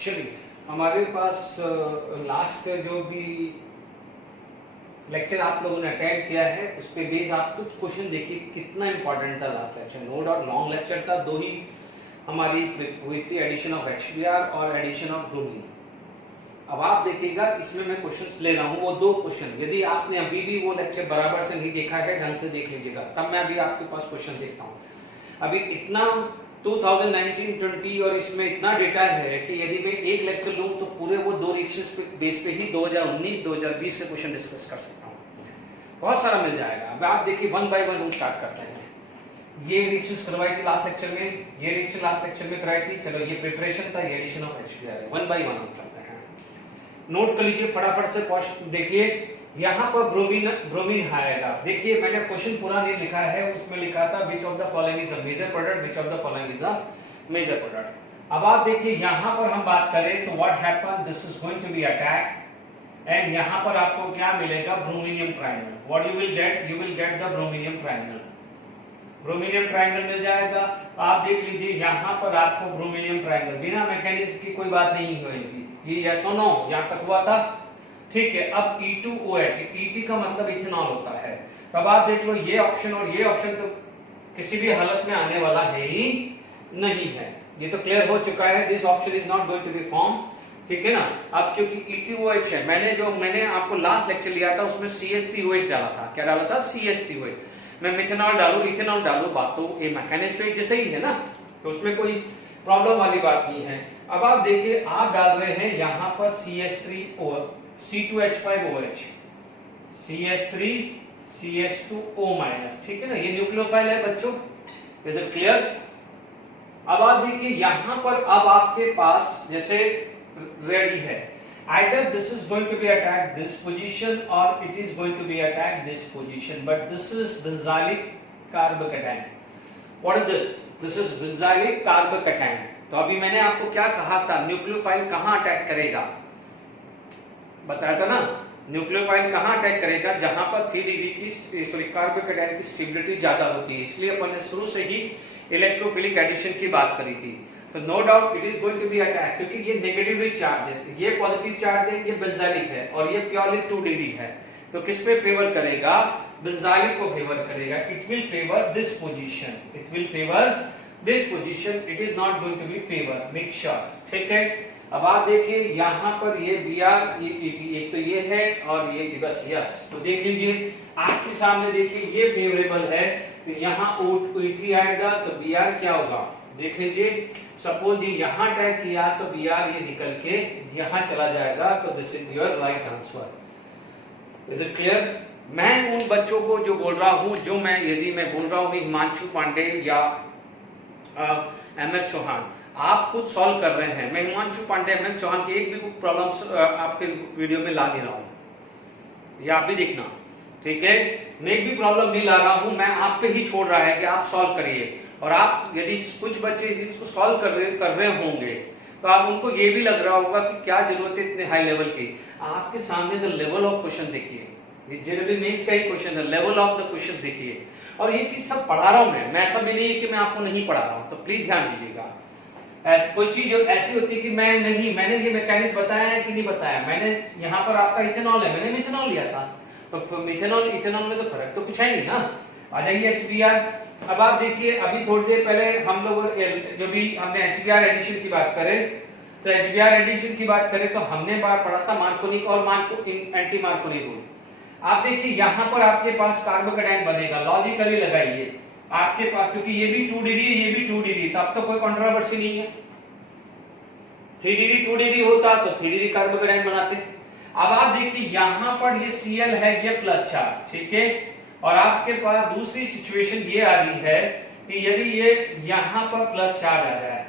चलिए हमारे पास लास्ट जो भी लेक्चर आप लोगों ने अटेंड किया है उस पे बेस आप कुछ क्वेश्चन देखिए कितना इंपॉर्टेंट था last lecture. No doubt long lecture था, दो ही हमारी हुई थी, एडिशन ऑफ HBr और एडिशन ऑफ ब्रोमीन। अब आप देखिएगा इसमें मैं क्वेश्चंस ले रहा हूँ वो दो क्वेश्चन, यदि आपने अभी भी वो लेक्चर बराबर से नहीं देखा है ढंग से देख लीजिएगा, तब मैं अभी आपके पास क्वेश्चन देखता हूँ। अभी इतना 2019-20 और इसमें इतना डेटा है कि यदि मैं एक लेक्चर लूं तो पूरे वो दो रिएक्शंस पे बेस पे ही 2019-2020 से क्वेश्चन डिस्कस कर सकता हूं, बहुत सारा मिल जाएगा। अब आप देखिए वन बाय वन हम स्टार्ट करते हैं। ये रिएक्शंस करवाई थी लास्ट लेक्चर में, ये रिएक्शन लास्ट लेक्चर में कराई थी। चलो ये प्रिपरेशन था, ये एडिशन ऑफ HBr है। वन बाय वन हम चलते हैं, नोट कर लीजिए फटाफट से। देखिए यहाँ पर ब्रोमीन आएगा। देखिए मैंने क्वेश्चन पूरा नहीं लिखा है, उसमें लिखा था which of the following is a major product, which of the following is a major product. अब आप देखिए यहाँ पर हम बात करें तो what happen, this is going to be attack and यहाँ पर आपको क्या मिलेगा, bromonium triangle. What you will get, you will get the bromonium triangle. Bromonium triangle मिल जाएगा। आप देख लीजिए यहाँ पर आपको ब्रोमीनियम ट्रायंगल, बिना मैकेनिज्म की कोई बात नहीं होगी। ये यस और नो यहाँ तक हुआ था, ठीक है। अब E2OH, ET का मतलब इथेनॉल होता है। तब आप देख लो ये ऑप्शन और ये ऑप्शन तो किसी भी हालत में आने वाला है ही नहीं है, ये तो क्लियर हो चुका है। This option is not going to be form, ठीक है ना। अब क्योंकि E2OH है, मैंने आपको लास्ट लेक्चर लिया था उसमें CH3OH डाला था। क्या डाला था? CH3OH। मैं मिथेनॉल डालू इथेनॉल डालू, बात तो ये मैकेनिज्म जैसे ही है ना, तो उसमें कोई प्रॉब्लम वाली बात नहीं है। अब आप देखिए आप डाल रहे हैं यहाँ पर C2H5OH, CH3 CH2O-, ठीक है ना। ये न्यूक्लियोफाइल है बच्चों, इज इट क्लियर। अब आप देखिए यहां पर अब आपके पास जैसे रेडी है, either this is going to be attacked this position or it is going to be attacked this position, but this is benzylic carbocation. What is this? This is benzylic carbocation. तो अभी मैंने आपको क्या कहा था, nucleophile कहां attack करेगा, बताया था ना। न्यूक्लियोफाइल कहां अटैक करेगा, जहां पर 3 डिग्री की कार्बोकेटाइन की स्टेबिलिटी ज्यादा होती है। इसलिए अपन ने शुरू से ही इलेक्ट्रोफिलिक एडिशन की बात करी थी। तो no doubt it is going to be attack, क्योंकि ये नेगेटिवली चार्ज है, ये पॉजिटिव चार्ज है, ये बेंजाइलिक है और ये प्योरली 2 डिग्री है। तो किस पे फेवर करेगा? बेंजाइलिक को फेवर करेगा। It will favour this position, it will favour this position, it is not going to be favour, make sure, ठीक है। अब आप देखिए यहाँ पर ये Br, ये Et, एक तो ये है और ये बस यस। तो देख लीजिए आपके सामने, देखिए ये फेवरेबल है तो यहाँ Et आएगा तो Br क्या होगा, देख लीजिए। सपोज ये यहाँ अटैक किया तो Br ये निकल के यहाँ चला जाएगा, तो this is your right answer. Is it clear. मैं उन बच्चों को जो बोल रहा हूँ, जो मैं यदि मैं बोल रहा हूँ हिमांशु पांडे या MS चौहान, आप खुद सॉल्व कर रहे हैं। मैं हिमांशु पांडे MS चौहान की एक भी प्रॉब्लम आपके वीडियो में ला नहीं रहा हूँ, ये आप भी देखना, ठीक है। मैं एक भी प्रॉब्लम नहीं ला रहा हूँ, मैं आप पे ही छोड़ रहा है कि आप सॉल्व करिए। और आप यदि कुछ बच्चे इसको सॉल्व कर रहे होंगे तो आप उनको ये भी लग रहा होगा कि क्या जरूरत है इतने हाई लेवल की। आपके सामने द लेवल ऑफ क्वेश्चन देखिए, ये जनरली मेंस का ही क्वेश्चन है, लेवल ऑफ द क्वेश्चन देखिए। और ये चीज सब पढ़ा रहा हूं मैं ऐसा भी नहीं है कि मैं आपको नहीं पढ़ा रहा हूं, तो प्लीज ध्यान दीजिएगा। कोई चीज ऐसी होती है कि मैंने ये मैकेनिज्म बताया है कि नहीं बताया। मैंने यहाँ पर आपका इथेनॉल है, मैंने मिथेनॉल लिया था, तो इथेनॉल में तो फर्क तो कुछ है नहीं ना। आ जाइए HBr। अब आप देखिए अभी थोड़ी देर पहले हम लोग जो भी हमने HBr एडिशन की बात करें, तो HBr एडिशन की बात करें तो हमने बार पढ़ा था मार्कोनी और एंटी मार्कोनी रूल। आप देखिए यहाँ पर आपके पास कार्बोकेटाइन बनेगा, लॉजिकली लगाइए आपके पास, क्योंकि ये भी 2 डिग्री ये भी 2 डिग्री, तब तो कोई कंट्रोवर्सी नहीं है। 3 डिग्री 2 डिग्री होता तो 3 डिग्री कार्बोकेटाइन बनाते। अब आप देखिए यहाँ पर ये Cl है, ये प्लस चार्ज, ठीक है। और आपके पास दूसरी सिचुएशन ये आ रही है कि यदि ये यहाँ पर प्लस चार्ज आ जाए,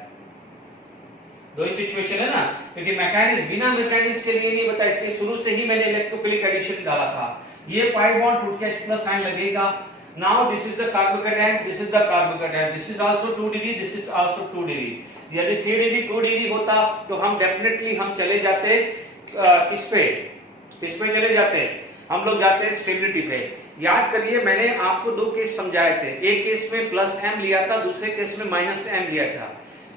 दो ही सिचुएशन है ना, क्योंकि मैकेनिज्म बिना मैकेनिज्म के लिए नहीं बता, इसलिए शुरू से ही मैंने इलेक्ट्रोफिलिक एडिशन डाला था। ये पाई बॉन्ड टूट के H+ साइन लगेगा। Now this is the carbocation, this is the carbocation, this is also 2 degree, this is also 2 degree. यदि 3 डिग्री 2 डिग्री होता तो हम डेफिनेटली हम चले जाते किस पे चले जाते, हम लोग जाते हैं स्टेबिलिटी पे। याद करिए मैंने आपको 2 केस समझाए थे, एक केस में +m लिया था, दूसरे केस में -m लिया था।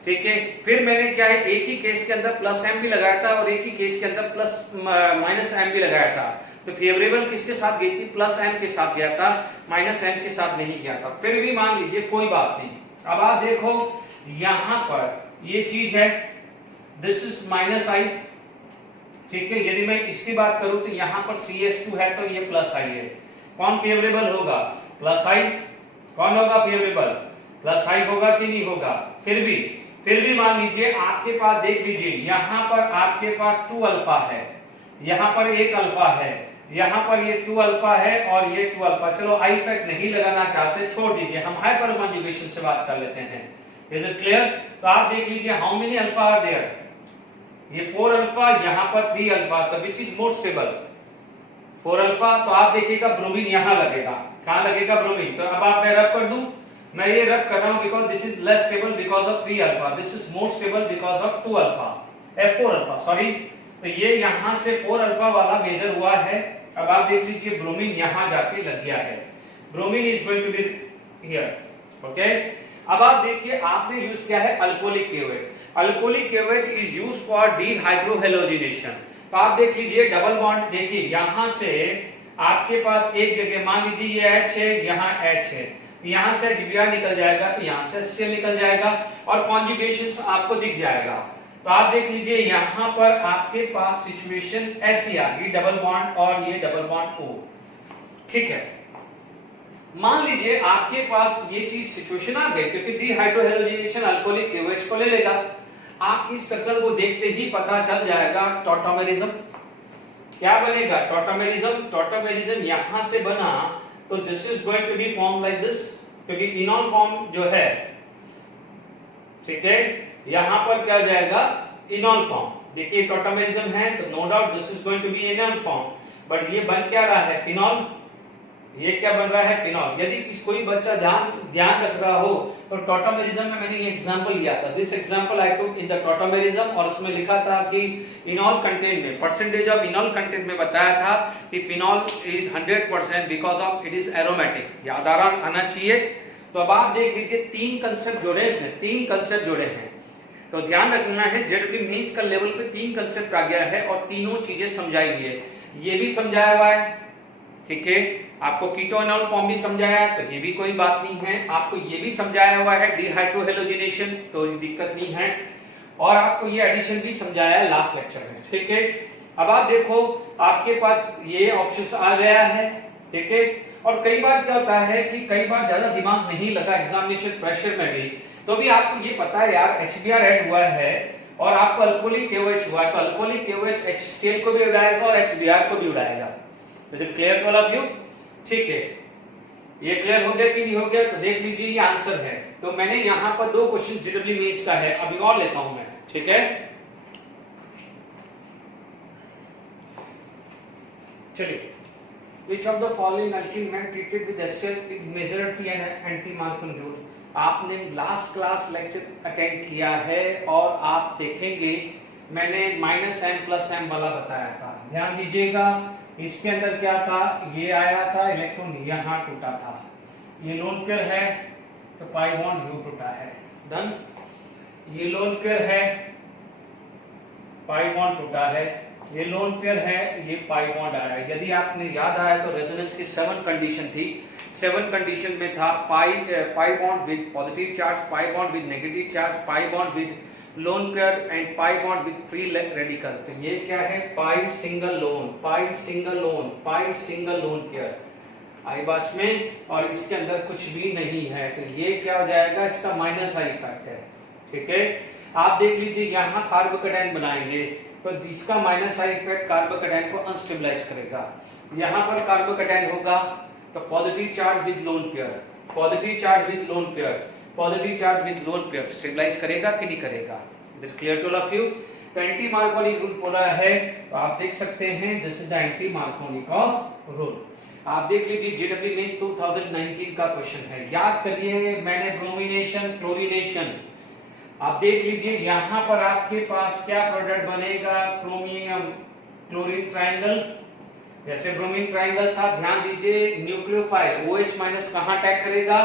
ठीक है। फिर मैंने क्या है, एक ही केस के अंदर प्लस एम भी लगाया था और एक ही केस के अंदर प्लस माइनस एम भी लगाया था। तो फेवरेबल किसके साथ गई थी, प्लस एम के साथ गया था, माइनस एम के साथ नहीं गया था। फिर भी मान लीजिए कोई बात नहीं। अब आप देखो यहां पर ये चीज है, दिस इज माइनस आई, ठीक है। यदि मैं इसकी बात करूं तो यहां पर CH2 है तो ये प्लस आई है। कौन फेवरेबल होगा, प्लस आई। कौन होगा फेवरेबल, प्लस आई होगा कि नहीं होगा। फिर भी मान लीजिए आपके पास, देख लीजिए यहां पर आपके पास 2 अल्फा है, यहां पर 1 अल्फा है, यहां पर ये 2 अल्फा है और ये 2 अल्फा। चलो आई इफेक्ट नहीं लगाना चाहते, छोड़ दीजिए, हम हाइपर कॉन्जुगेशन से बात कर लेते हैं। Is it clear. तो आप देख लीजिए how many alpha are there, ये 4 अल्फा, यहां पर 3 अल्फा, तो which is more stable, 4 alpha. तो आप देखिएगा ब्रोमीन यहां लगेगा, कहां लगेगा, ब्रोमीन। तो अब आप मैं रब कर दूं, मैं ये रब कर रहा हूं because this is less stable because of 3 alpha, this is more stable because of 2 alpha, 4 alpha sorry. तो ये यहां से 4 अल्फा वाला मेजर हुआ है। अब आप देख लीजिए ब्रोमीन यहां जाके लग गया है, bromine is going to be here, okay. अब आप देखिए आपने यूज किया है alcoholic KOH, alcoholic KOH is used for dehydrohalogenation. तो आप देख लीजिए डबल बॉन्ड, देखिए यहां से आपके पास एक जगह, मान लीजिए ये H है, यहाँ H है, यहां से HBr निकल जाएगा, तो यहां से HCl निकल जाएगा और कॉन्जुगेशन आपको दिख जाएगा। तो आप देख लीजिए यहां पर आपके पास सिचुएशन ऐसी आ गई, डबल बॉन्ड और ये डबल बॉन्ड O, ठीक है। मान लीजिए आपके पास ये चीज सिचुएशन आ गई, क्योंकि डीहाइड्रोहेलोजिनेशन अल्कोहलिक KOH को ले लेगा। आप इस सर्कल को देखते ही पता चल जाएगा टॉटोमेरिज्म क्या बनेगा, टॉटोमेरिज्म। टॉटोमेरिज्म यहां से बना तो this is going to be form like this, क्योंकि इनॉन फॉर्म जो है, ठीक है, यहां पर क्या जाएगा, इनॉन फॉर्म। देखिए टॉटोमेरिज्म है तो no doubt this is going to be enol form, but ये बन क्या रहा है, फिनॉल। ये क्या बन रहा है, फिनॉल। यदि कोई बच्चा ध्यान रख रहा हो तो टॉटोमेरिज्म में मैंने ये एग्जांपल लिया था, this example I took in the tautomerism, और उसमें लिखा था कि इनॉल कंटेंट में परसेंटेज ऑफ इनॉल कंटेंट में बताया था कि phenol is 100% because of it is aromatic, याद आना चाहिए। तो अब आप देख लीजिए 3 कंसेप्ट जोड़े हैं, 3 कंसेप्ट जोड़े हैं, तो ध्यान रखना है जेडब्ल्यू मेंस का लेवल पे 3 कंसेप्ट आ गया है और तीनों चीजें समझाई गई है। ये भी समझाया हुआ है, ठीक है, आपको कीटोनॉल फॉर्म भी समझाया है, तो ये भी कोई बात नहीं है। आपको ये भी समझाया हुआ है डीहाइड्रोहेलोजिनेशन, तो दिक्कत नहीं है, और आपको ये एडिशन भी समझाया है लास्ट लेक्चर में, ठीक है। अब आप देखो आपके पास ये ऑप्शंस आ गया है, ठीक है। और कई बार क्या होता है कि कई बार ज्यादा दिमाग नहीं लगा एग्जामिनेशन प्रेशर में भी, तो भी आपको ये पता है यार HBr ऐड हुआ है और आपको अल्कोहलिक KOH हुआ है, तो अल्कोहलिक KOH HCl को भी उड़ाएगा और HBr को भी उड़ाएगा। Is it clear to all of you, ठीक है। ये क्लियर हो गया कि नहीं हो गया, तो देख लीजिए ये आंसर है। तो मैंने यहां पर 2 क्वेश्चन जेडब्ल्यू मेंस का है, अभी और लेता हूं मैं, ठीक है। चलिए, which of the following alkene men treated with HCl with majority and anti-Marcon rule। आपने लास्ट क्लास लेक्चर अटेंड किया है और आप देखेंगे मैंने -m+m वाला बताया था, ध्यान दीजिएगा। इसके अंदर क्या था, ये आया था इलेक्ट्रॉन यहां टूटा था, ये लोन पेयर है तो पाई बॉन्ड यू टूटा है, डन। ये लोन पेयर है, पाई बॉन्ड टूटा है, ये लोन पेयर है, ये पाई बॉन्ड आया है। यदि आपने याद आया तो रेजोनेंस की 7 कंडीशन थी, 7 कंडीशन में था pi bond with positive charge, pi bond with negative charge, pi bond with lone pair and pi bond with free radical. तो ये क्या है, पाई सिंगल लोन, पाई सिंगल लोन, पाई सिंगल लोन पेयर आई बस में, और इसके अंदर कुछ भी नहीं है, तो ये क्या हो जाएगा, इसका माइनस आई इफेक्ट है, ठीक है। आप देख लीजिए यहां कार्बोकेटाइन बनाएंगे तो इसका माइनस आई इफेक्ट कार्बोकेटाइन को अनस्टेबलाइज करेगा। यहां पर कार्बोकेटाइन होगा तो positive charge with lone pair, positive charge with lone pair, positive charge with lone pair stabilise करेगा कि नहीं करेगा। Is it clear to all of you. तो एंटी मार्कोनिक रूल बोला है, तो आप देख सकते हैं this is the anti Markovnikov of rule. आप देख लीजिए जेडब्ल्यू में 2019 का क्वेश्चन है, याद करिए मैंने ब्रोमिनेशन क्लोरीनेशन, आप देख लीजिए यहां पर आपके पास क्या प्रोडक्ट बनेगा, क्रोमियम क्लोरीन ट्रायंगल, जैसे ब्रोमीन ट्रायंगल था, ध्यान दीजिए न्यूक्लियोफाइल OH माइनस कहां अटैक करेगा,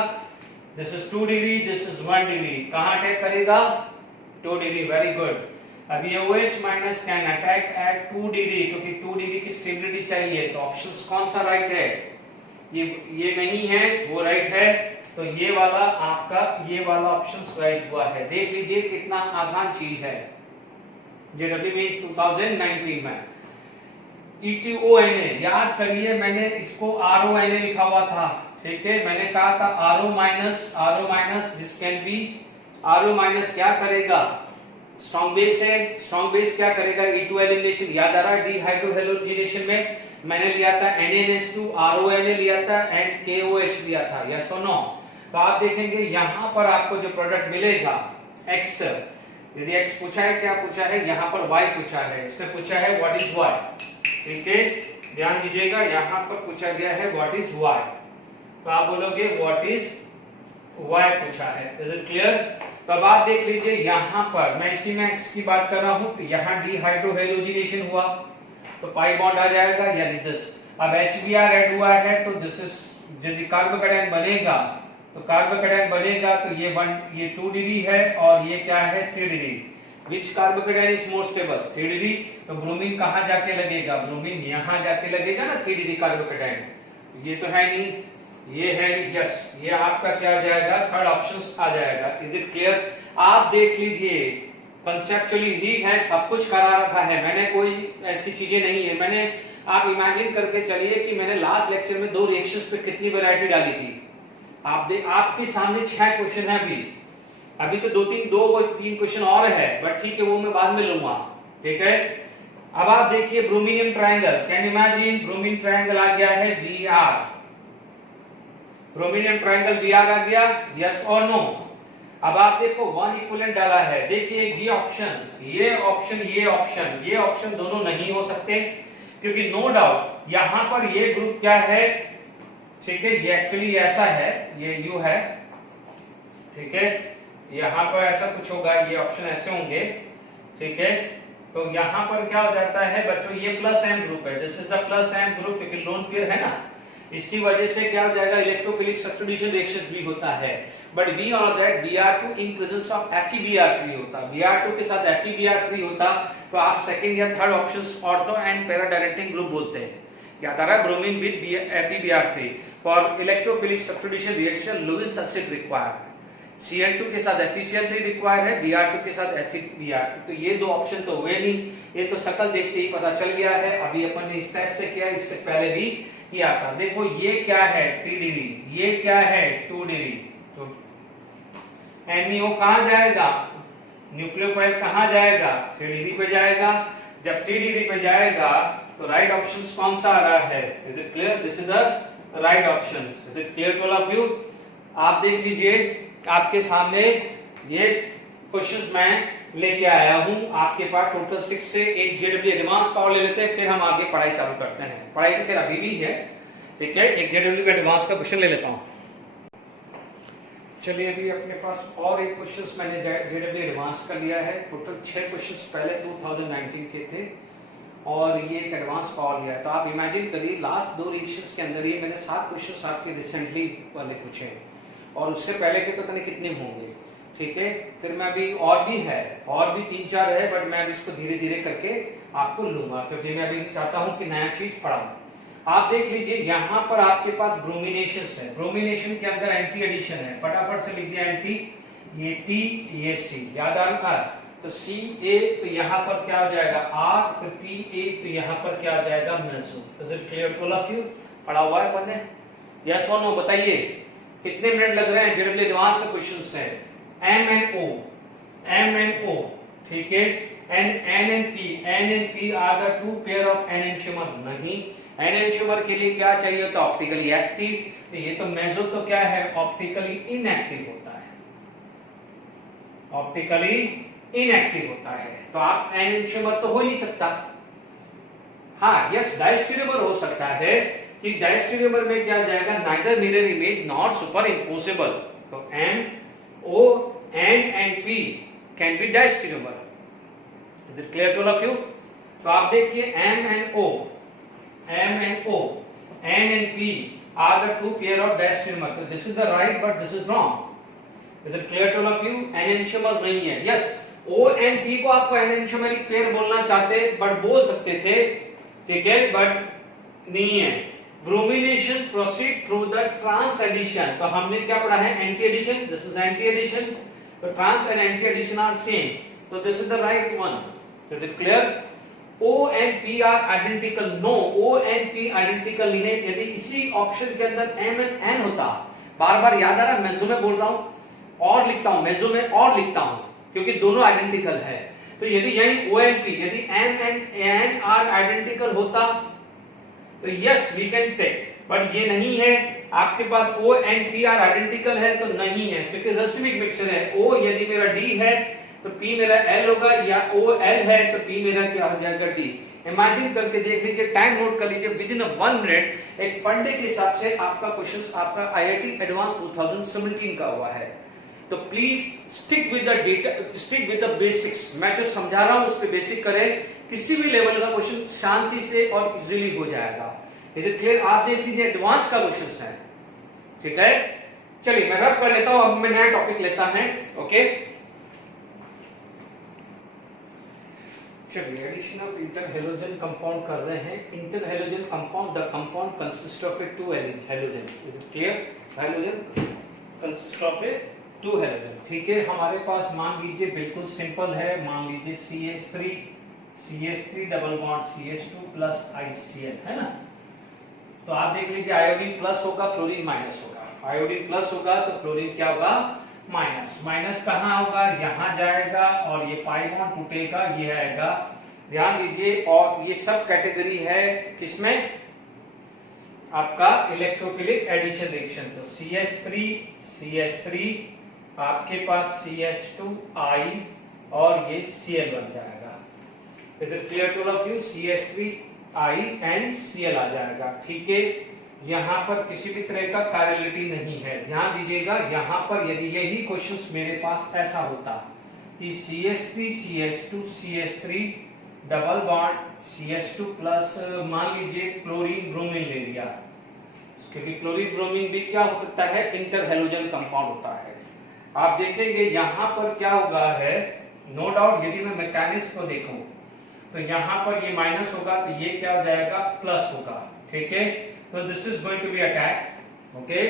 this is 2 degree, this is 1 degree, कहां अटैक करेगा, 2 डिग्री, वेरी गुड। अब ये OH minus can attack eight 2 degree, क्योंकि 2 डिग्री की स्टेबिलिटी चाहिए, तो ऑप्शन कौन सा राइट है? ये नहीं है, वो राइट है। तो ये वाला आपका, ये वाला ऑप्शन राइट हुआ है। देख लीजिए कितना आसान चीज है। JW मींस 2019 में ETONA, याद करिए मैंने इसको RONA लिखा हुआ था, ठीक है। मैंने कहा था RO minus this can be, RO minus क्या करेगा? स्ट्रॉन्ग बेस है, स्ट्रॉन्ग बेस क्या करेगा? E2 elimination. याद आ रहा है डिहाइड्रोहेलोजिनेशन में मैंने लिया था NaNH2, RONA लिया था एंड KOH लिया था, यस और नो? तो आप देखेंगे यहां पर आपको जो प्रोडक्ट मिलेगा X, यदि X पूछा है, क्या पूछा है? यहां पर Y पूछा है, इसने पूछा है व्हाट इज Y, ठीक है। ध्यान दीजिएगा यहां पर पूछा गया है व्हाट इज Y, तो आप बोलोगे व्हाट इज Y पूछा है। Is it clear? तो अब आप देख लीजिए यहां पर मैं इसी में X की बात कर रहा हूं, तो यहां डिहाइड्रोहेलोजिनेशन हुआ तो पाई बॉन्ड आ जाएगा, यानी दिस। अब HBr ऐड हुआ है तो दिस इज, यदि कार्बोकैटायन बनेगा तो कार्बोकैटायन बनेगा तो ये 2 डिग्री है और ये क्या है? 3 degree. Which carbocation is more stable? 3 degree. तो ब्रोमीन कहां जाके लगेगा? ब्रोमीन यहां जाके लगेगा ना, 3 डिग्री कार्बोकैटायन। ये तो है नहीं, ये है नहीं, यस, ये आपका क्या आ जाएगा? थर्ड ऑप्शन आ जाएगा। Is it clear? आप देख लीजिए कंसेप्चुअली ही है, सब कुछ करा रखा है मैंने, कोई ऐसी चीजें नहीं है। मैंने, आप इमेजिन करके चलिए कि मैंने लास्ट लेक्चर में 2 रिएक्शंस पे कितनी वैरायटी डाली थी। आपके सामने 6 क्वेश्चन है अभी तो 2-3 क्वेश्चन और है, बट ठीक है वो मैं बाद में लूंगा, ठीक है। अब आप देखिए bromonium triangle, can imagine bromine triangle आ गया है Br, ब्रोमीनियम ट्रायंगल Br आ गया, यस और नो? अब आप देखो 1 इक्विवेलेंट डाला है, देखिए ये ऑप्शन दोनों नहीं हो सकते, क्योंकि नो डाउट यहां पर ये ग्रुप क्या है, ठीक है, ये एक्चुअली ऐसा है, ये U है, ठीक है, यहां पर ऐसा कुछ होगा, ये ऑप्शन ऐसे होंगे, ठीक है। तो यहां पर क्या हो जाता है बच्चों, ये प्लस M ग्रुप है, this is the plus M group, क्योंकि लोन पेयर है ना, इसकी वजह से क्या हो जाएगा? इलेक्ट्रोफिलिक सब्स्टिट्यूशन रिएक्शंस भी होता है। But we all that Br2 in presence of FeBr3 होता, Br2 के साथ FeBr3 होता, तो आप सेकंड या third options ortho and para directing group बोलते हैं। क्या था रहा? Bromine with FeBr3 for electrophilic substitution reaction Lewis acid required, Cl2 के साथ FeCl3 रिक्वायर है, Br2 के साथ FeBr3, तो ये 2 ऑप्शन तो हुए नहीं, ये तो शक्ल देखते ही पता चल गया है। अभी अपन ने इस टाइप से किया, इससे पहले भी किया था। देखो ये क्या है? 3 डिग्री, ये क्या है? 2 डिग्री। तो NeO कहां जाएगा? न्यूक्लियोफाइल कहां जाएगा? 3 डिग्री पे जाएगा। जब 3 डिग्री पे जाएगा तो राइट ऑप्शन कौन सा आ रहा है? Is it clear? This is the right option. Is it clear to all of you? आप देख लीजिए आपके सामने ये क्वेश्चंस मैं लेके आया हूं आपके पास टोटल 6 से। एक JW एडवांस का और ले लेते हैं, फिर हम आगे पढ़ाई चालू करते हैं। पढ़ाई तो फिर अभी भी है, ठीक है। एक JW एडवांस का क्वेश्चन ले लेता हूं। चलिए अभी अपने पास और एक क्वेश्चंस मैंने JW एडवांस का लिया है। टोटल 6 क्वेश्चंस पहले 2019 के थे और ये एक एडवांस का और लिया है। तो आप इमेजिन करिए लास्ट 2 रिएक्शंस के अंदर ही मैंने 7 क्वेश्चंस आपके रिसेंटली वाले पूछे और उससे पहले के तो तने कितने होंगे, ठीक है। फिर मैं अभी और भी 3-4 है, बट मैं अभी इसको धीरे धीरे करके आपको लूंगा, क्योंकि मैं अभी चाहता हूं कि नया चीज पढ़ाऊं। आप देख लीजिए यहां पर आपके पास ब्रोमिनेशन है, ब्रोमिनेशन के अंदर एंटी एडिशन है, फटाफट से लिख दिया एंटी, ये T ये C, याद आ रहा है? तो CA तो यहां पर क्या हो जाएगा? R, तो TA तो यहां पर क्या हो जाएगा? Meso. Is it clear to all of you? पढ़ा हुआ है अपन ने? यस और नो बताइए, कितने मिनट लग रहे हैं? JW एडवांस का क्वेश्चन है। M and O, ठीक है। N and P are the 2 pair of enantiomer. नहीं, एनेंटियोमर के लिए क्या चाहिए होता? Optically active. तो ये तो मेसो तो क्या है? ऑप्टिकली इनएक्टिव होता है, ऑप्टिकली इनएक्टिव होता है। तो आप एनेंटियोमर तो हो ही नहीं सकता। हाँ यस, डायस्टेरियोमर हो सकता है कि डायस्टेरियोमर में क्या जाएगा? Neither mirror image not super impossible. तो M, O, N and P can be diastereomer. Is it clear to all of you? तो आप देखिए M and O, N and P are the 2 pair of diastereomer. तो this is the right but this is wrong. Is it clear to all of you? Enantiomer नहीं है। Yes, O and P को आपको एनैंटियोमेरिक pair बोलना चाहते but बोल सकते थे, ठीक है, बट नहीं है। Bromination proceed through the trans addition, तो हमने क्या पढ़ा है, anti addition, this is anti addition, तो trans and anti addition are same, तो this is the right one. Is it clear? O and P are identical, no, O and P identical नहीं है। यदि इसी ऑप्शन के अंदर M and N होता, बार बार याद आ रहा है, मेजो में बोल रहा हूं और लिखता हूं, मेजो में और लिखता हूं, क्योंकि दोनों आइडेंटिकल है। तो यदि यही O and P, यदि M and N are identical होता तो yes we can take, but ये नहीं है। आपके पास O and P are identical है तो नहीं है, क्योंकि रस्मिक मिक्सचर है। O यदि मेरा D है तो P मेरा L होगा, या O L है तो P मेरा क्या हो जाएगा, D। इमेजिन करके देख लीजिए, टाइम नोट कर लीजिए, विद इन 1 मिनट एक फंडे के हिसाब से आपका क्वेश्चंस आपका आईआईटी एडवांस 2017 का हुआ है। तो please stick with the data, stick with the basics. मैं जो समझा रहा हूं उस पे बेसिक करें, किसी भी लेवल का क्वेश्चन शांति से और इजीली हो जाएगा। Is it clear? आप देख लीजिए, एडवांस का क्वेश्चन है, ठीक है। चलिए मैं रब कर लेता हूं, अब मैं नया टॉपिक लेता है, ओके। चलिए addition of interhalogen compound कर रहे हैं। Interhalogen compound, the compound consist of 2 halogen. Is it clear? Halogen consist of 2 halogen, ठीक है। हमारे पास मान लीजिए बिल्कुल सिंपल है, मान लीजिए CH3 double bond CH2 plus ICl, है ना। तो आप देख लीजिए, आयोडीन प्लस होगा, क्लोरीन माइनस होगा। आयोडीन प्लस होगा तो क्लोरीन क्या होगा, माइनस। माइनस कहां होगा, यहां जाएगा और ये पाई बॉन्ड टूटेगा, ये आएगा। ध्यान दीजिए, और ये सब कैटेगरी है किसमें, आपका इलेक्ट्रोफिलिक एडिशन रिएक्शन। तो CH3 आपके पास CH2I और ये Cl बन जाएगा। Is it clear to all of you? CH3I and Cl आ जाएगा, ठीक है। यहां पर किसी भी तरह का कार्यलिटी नहीं है। ध्यान दीजिएगा, यहां पर यदि यही क्वेश्चंस मेरे पास ऐसा होता कि CH3 CH2 CH3 double bond CH2 plus मान लीजिए क्लोरीन ब्रोमीन ले लिया, क्योंकि क्लोरीन ब्रोमीन भी क्या हो सकता है, इंटर हेलोजन कंपाउंड होता है। आप देखेंगे यहां पर क्या होगा है, नो डाउट, यदि मैं मैकेनिज्म को देखूं तो यहां पर ये माइनस होगा तो ये क्या हो जाएगा, प्लस होगा, ठीक है। तो this is going to be attack, okay.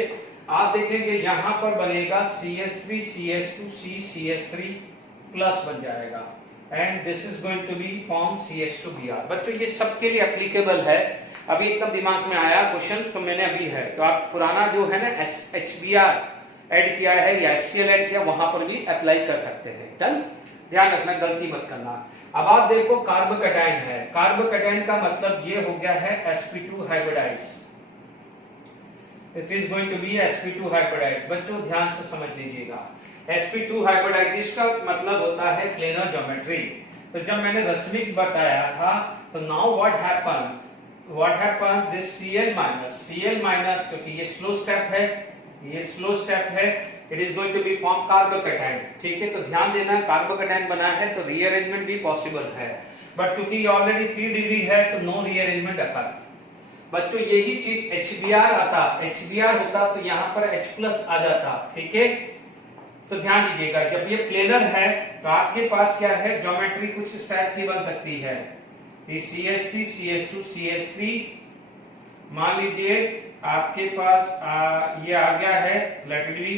आप देखेंगे यहां पर बनेगा CH3 CH2 CH3 प्लस बन जाएगा, and this is going to be form CH2Br। बच्चों ये सबके लिए एप्लीकेबल है। अभी एकदम दिमाग में आया क्वेश्चन तो मैंने अभी है, तो आप पुराना जो है ना HBr ऐड किया है या HCl ऐड किया, वहां पर भी अप्लाई कर सकते हैं। डन? ध्यान रखना, गलती मत करना। अब आप देखो कार्बोकैटायन है, कार्बोकैटायन का मतलब ये हो गया है sp2 hybridise. It is going to be sp2 hybridise. बच्चों ध्यान से समझ लीजिएगा, sp2 हाइब्रिडाइज का मतलब होता है प्लेनर ज्योमेट्री। तो जब मैंने रस्मिक बताया था तो now what happen this Cl minus, क्योंकि ये स्लो स्टेप है, ये स्लो स्टेप है, it is going to be form carbocation, ठीक है। तो ध्यान देना, कार्बोकैटायन बना है तो रीअरेंजमेंट भी पॉसिबल है, बट क्योंकि ये ऑलरेडी 3 डिग्री है तो नो रीअरेंजमेंट अकर। बच्चों यही चीज HBr आता, HBr होता तो यहां पर H+ आ जाता, ठीक है। तो ध्यान दीजिएगा, जब ये प्लेनर है तो आपके पास क्या है, ज्योमेट्री कुछ इस टाइप की बन सकती है। ये CH3 CH2 CH3 मान लीजिए आपके पास ये आ गया है, लेट इट बी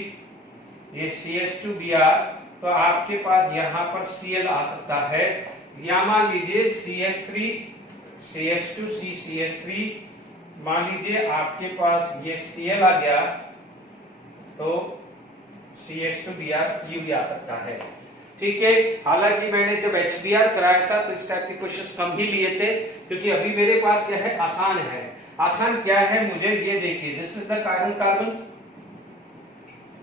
ये CH2Br, तो आपके पास यहां पर Cl आ सकता है, या मान लीजिए CH3 CH2 CH3, मान लीजिए आपके पास ये Cl आ गया तो CH2Br ये भी आ सकता है, ठीक है। हालांकि मैंने जब HBr कराया था तो इस टाइप के क्वेश्चंस कम ही लिए थे, क्योंकि अभी मेरे पास क्या है, आसान है। आसान क्या है, मुझे ये देखिए, this is the chiral carbon,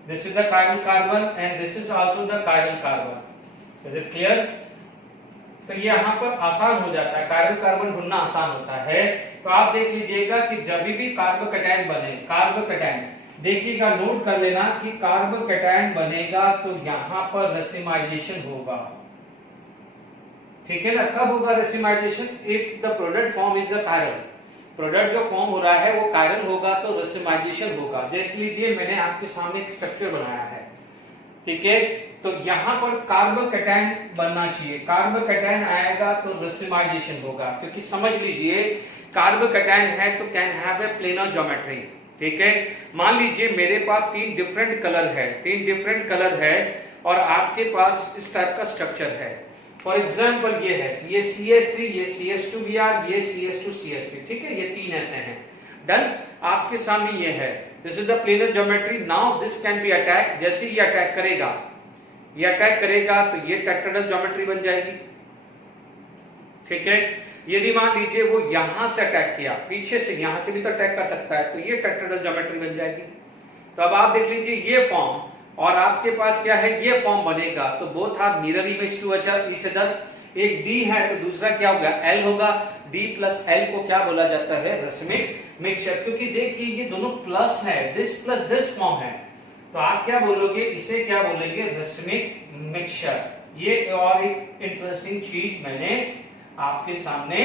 this is the chiral carbon and this is also the chiral carbon. Is it clear? तो ये यहाँ पर आसान हो जाता है, कायरल कार्बन ढूंढना आसान होता है। तो आप देख लीजिएगा कि जब भी कार्बोकैटायन बने, कार्बोकैटायन देखिएगा, नोट कर लेना कि कार्बोकैटायन बनेगा तो यहां पर रेसिमाइजेशन होगा, ठीक है ना। कब होगा racemisation? If the product form is a chiral, product जो फॉर्म हो रहा है वो कायरल होगा तो रेसिमाइजेशन होगा। देख लीजिए, मैंने आपके सामने एक स्ट्रक्चर बनाया है, ठीक है, तो यहां पर कार्बोकैटायन बनना चाहिए, कार्बोकैटायन आएगा तो रेसिमाइजेशन होगा, क्योंकि समझ लीजिए कार्बोकैटायन है तो can have a planar geometry. ठीक है, मान लीजिए मेरे पास 3 डिफरेंट कलर है, 3 डिफरेंट कलर है और आपके पास इस टाइप का स्ट्रक्चर है। फॉर एग्जाम्पल ये है, ये CH3, ये CH2Br, ये CH2CH3, ठीक है, ये 3 ऐसे हैं। डन, आपके सामने ये है, this is the planar geometry. Now this can be attack, जैसे ये अटैक करेगा, ये अटैक करेगा तो ये टेट्राहेड्रल ज्योमेट्री बन जाएगी। ठीक है, यदि मान लीजिए वो यहां से अटैक किया, पीछे से, यहां से भी तो अटैक कर सकता है, तो ये टेट्राहेड्रल ज्योमेट्री बन जाएगी। तो अब आप देख लीजिए ये फॉर्म और आपके पास क्या है, ये फॉर्म बनेगा, तो both are mirror image to each other. एक D है तो दूसरा क्या होगा, L होगा। D प्लस L को क्या बोला जाता है, रसमिक मिक्सचर, क्योंकि देखिए ये दोनों प्लस है, दिस प्लस दिस फॉर्म है, तो आप क्या बोलोगे, इसे क्या बोलेंगे, रसमिक मिक्सचर। ये और एक इंटरेस्टिंग चीज मैंने आपके सामने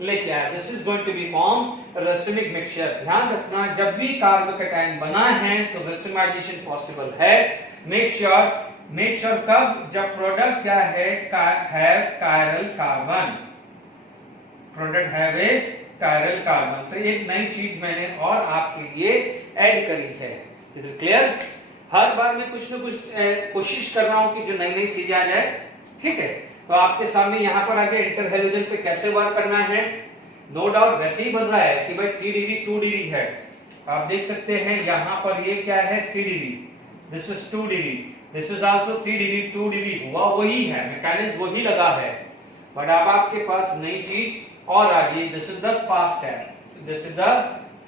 लेके आया, this is going to be form racemic mixture. ध्यान रखना, जब भी कार्बोकैटायन बना है तो रसमाइजेशन पॉसिबल है। मेक श्योर कब, जब प्रोडक्ट क्या है, have chiral carbon, product have a chiral carbon. तो एक नई चीज मैंने और आपके लिए ऐड करी है। Is it clear? हर बार मैं कुछ न कुछ कोशिश कर रहा हूं कि जो नई नई चीजें आ जाए। ठीक है, तो आपके सामने यहां पर आगे इंटर हैलोजन पे कैसे वर्क करना है, नो डाउट वैसे ही बन रहा है कि भाई 3 डिग्री 2 डिग्री है। आप देख सकते हैं यहां पर ये क्या है, 3 degree, this is 2 degree, this is also 3 degree 2 degree, हुआ वही है, मैकेनिज्म वही लगा है, बट अब आपके पास नई चीज और आ गई, this is the fast step, this is the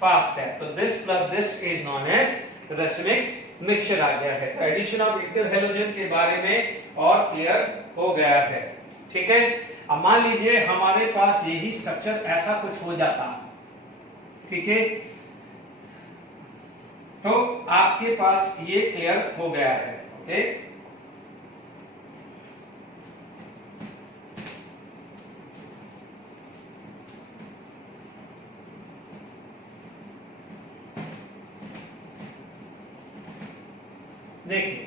fast step. तो this plus this is known as racemic mixture आ गया है। तो एडिशन ऑफ इंटर हैलोजन के बारे में और क्लियर हो गया है। ठीक है, अब मान लीजिए हमारे पास यही स्ट्रक्चर ऐसा कुछ हो जाता, ठीक है, तो आपके पास ये क्लियर हो गया है। ओके, देखिए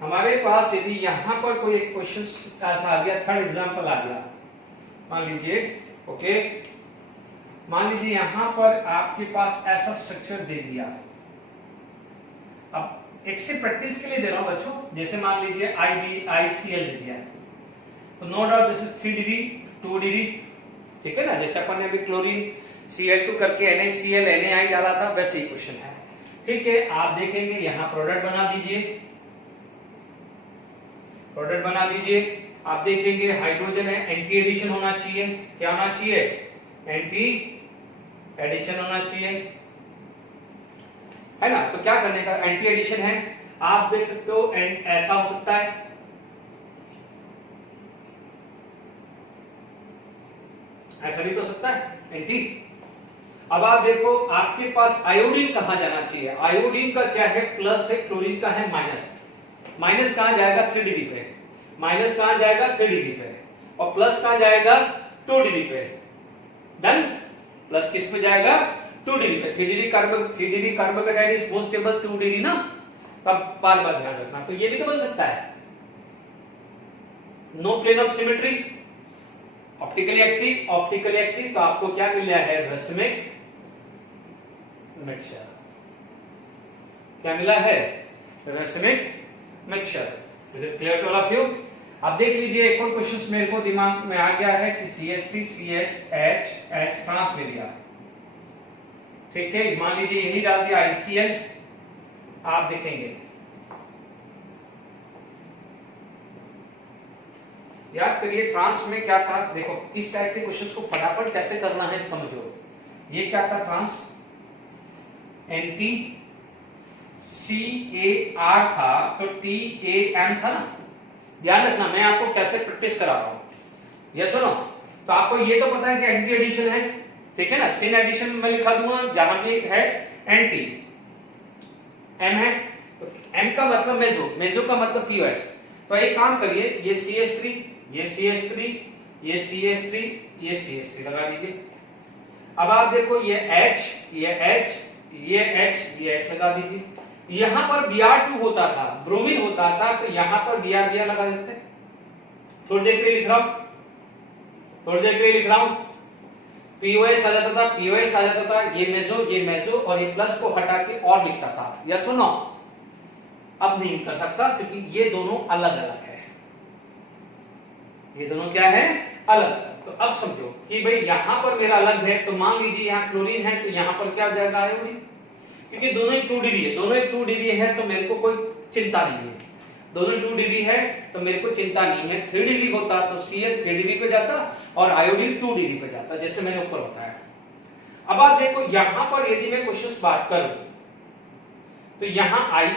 हमारे पास यदि यहां पर कोई एक क्वेश्चन ऐसा आ गया, थर्ड एग्जांपल आ गया, मान लीजिए, ओके, मान लीजिए यहां पर आपके पास ऐसा स्ट्रक्चर दे दिया। अब एक से प्रैक्टिस के लिए दे रहा हूं बच्चों, जैसे मान लीजिए ICL दे दिया, तो no doubt this is 3 degree 2 degree, ठीक है ना, जैसे अपन ने अभी क्लोरीन Cl2 करके NaCl NaI डाला था, वैसे ही क्वेश्चन है। ठीक है, आप देखेंगे यहां प्रोडक्ट बना दीजिए, प्रोडक्ट बना दीजिए, आप देखेंगे हाइड्रोजन है, एंटी एडिशन होना चाहिए, क्या होना चाहिए, एंटी एडिशन होना चाहिए, है ना। तो क्या करने का, एंटी एडिशन है, आप देख सकते हो ऐसा हो सकता है, ऐसा भी तो सकता है एंटी। अब आप देखो आपके पास आयोडीन कहां जाना चाहिए, आयोडीन का क्या है, प्लस है, क्लोरीन का है माइनस, माइनस कहां जाएगा, 3 डिग्री पे, माइनस कहां जाएगा, 3 डिग्री पे, और प्लस कहां जाएगा, 2 डिग्री पे। डन, प्लस किस पे जाएगा, 2 डिग्री पे। 3 degree carbocation is most stable 2 degree ना, तब बार बार ध्यान रखना। तो ये भी तो बन सकता है, no plane of symmetry, optically active, तो आपको क्या मिल रहा है, रसमिक मिक्सचर, क्या मिला है, racemic mixture. Is it clear to all of you? अब देख लीजिए एक और क्वेश्चन मेरे को दिमाग में आ गया है कि CH3 CH ट्रांस ले लिया, ठीक है, मान लीजिए यही डाल दिया ICL, आप देखेंगे याद करिए ट्रांस में क्या था, देखो इस टाइप के क्वेश्चंस को फटाफट कैसे करना है समझो। ये क्या था, ट्रांस एंटी CAR था, तो TAM था ना, ध्यान रखना मैं आपको कैसे प्रैक्टिस करा रहा हूं। ये सुनो, तो आपको ये तो पता है कि एंटी एडिशन है, ठीक है ना, सिन एडिशन में लिखा दूंगा जहां भी है एंटी, M है, तो M का मतलब मेजो का मतलब POS। तो एक काम करिए, ये CH3, ये CH3, ये CH3, ये CH3 लगा दीजिए। अब आप देखो ये H, ये H, ये H, ये H लगा दीजिए। यहां पर Br2 होता था, ब्रोमीन होता था, तो यहां पर Br लगा देते। थोड़ी देर के लिए लिख रहा हूं, थोड़ी देर के लिए लिख रहा हूं। POS आ जाता था, POS आ जाता था, ये मेजो और ये प्लस को हटा के और लिखता था। यस और नो? अब नहीं कर सकता क्योंकि ये दोनों अलग अलग है। ये दोनों क्या है? अलग। तो अब समझो कि भाई यहां पर मेरा अलग है, तो मान लीजिए यहां क्लोरीन है, तो यहां पर क्या हो जाएगा? आयोडीन। क्योंकि दोनों ही 2 डिग्री है, दोनों ही 2 डिग्री है, तो मेरे को कोई चिंता नहीं है। दोनों 2 डिग्री है तो मेरे को चिंता नहीं है। 3 डिग्री होता तो Cl 3 डिग्री पे जाता और आयोडीन 2 डिग्री पे जाता, जैसे मैंने ऊपर बताया। अब आप देखो यहां पर यदि मैं क्वेश्चन बात करूं तो यहां I,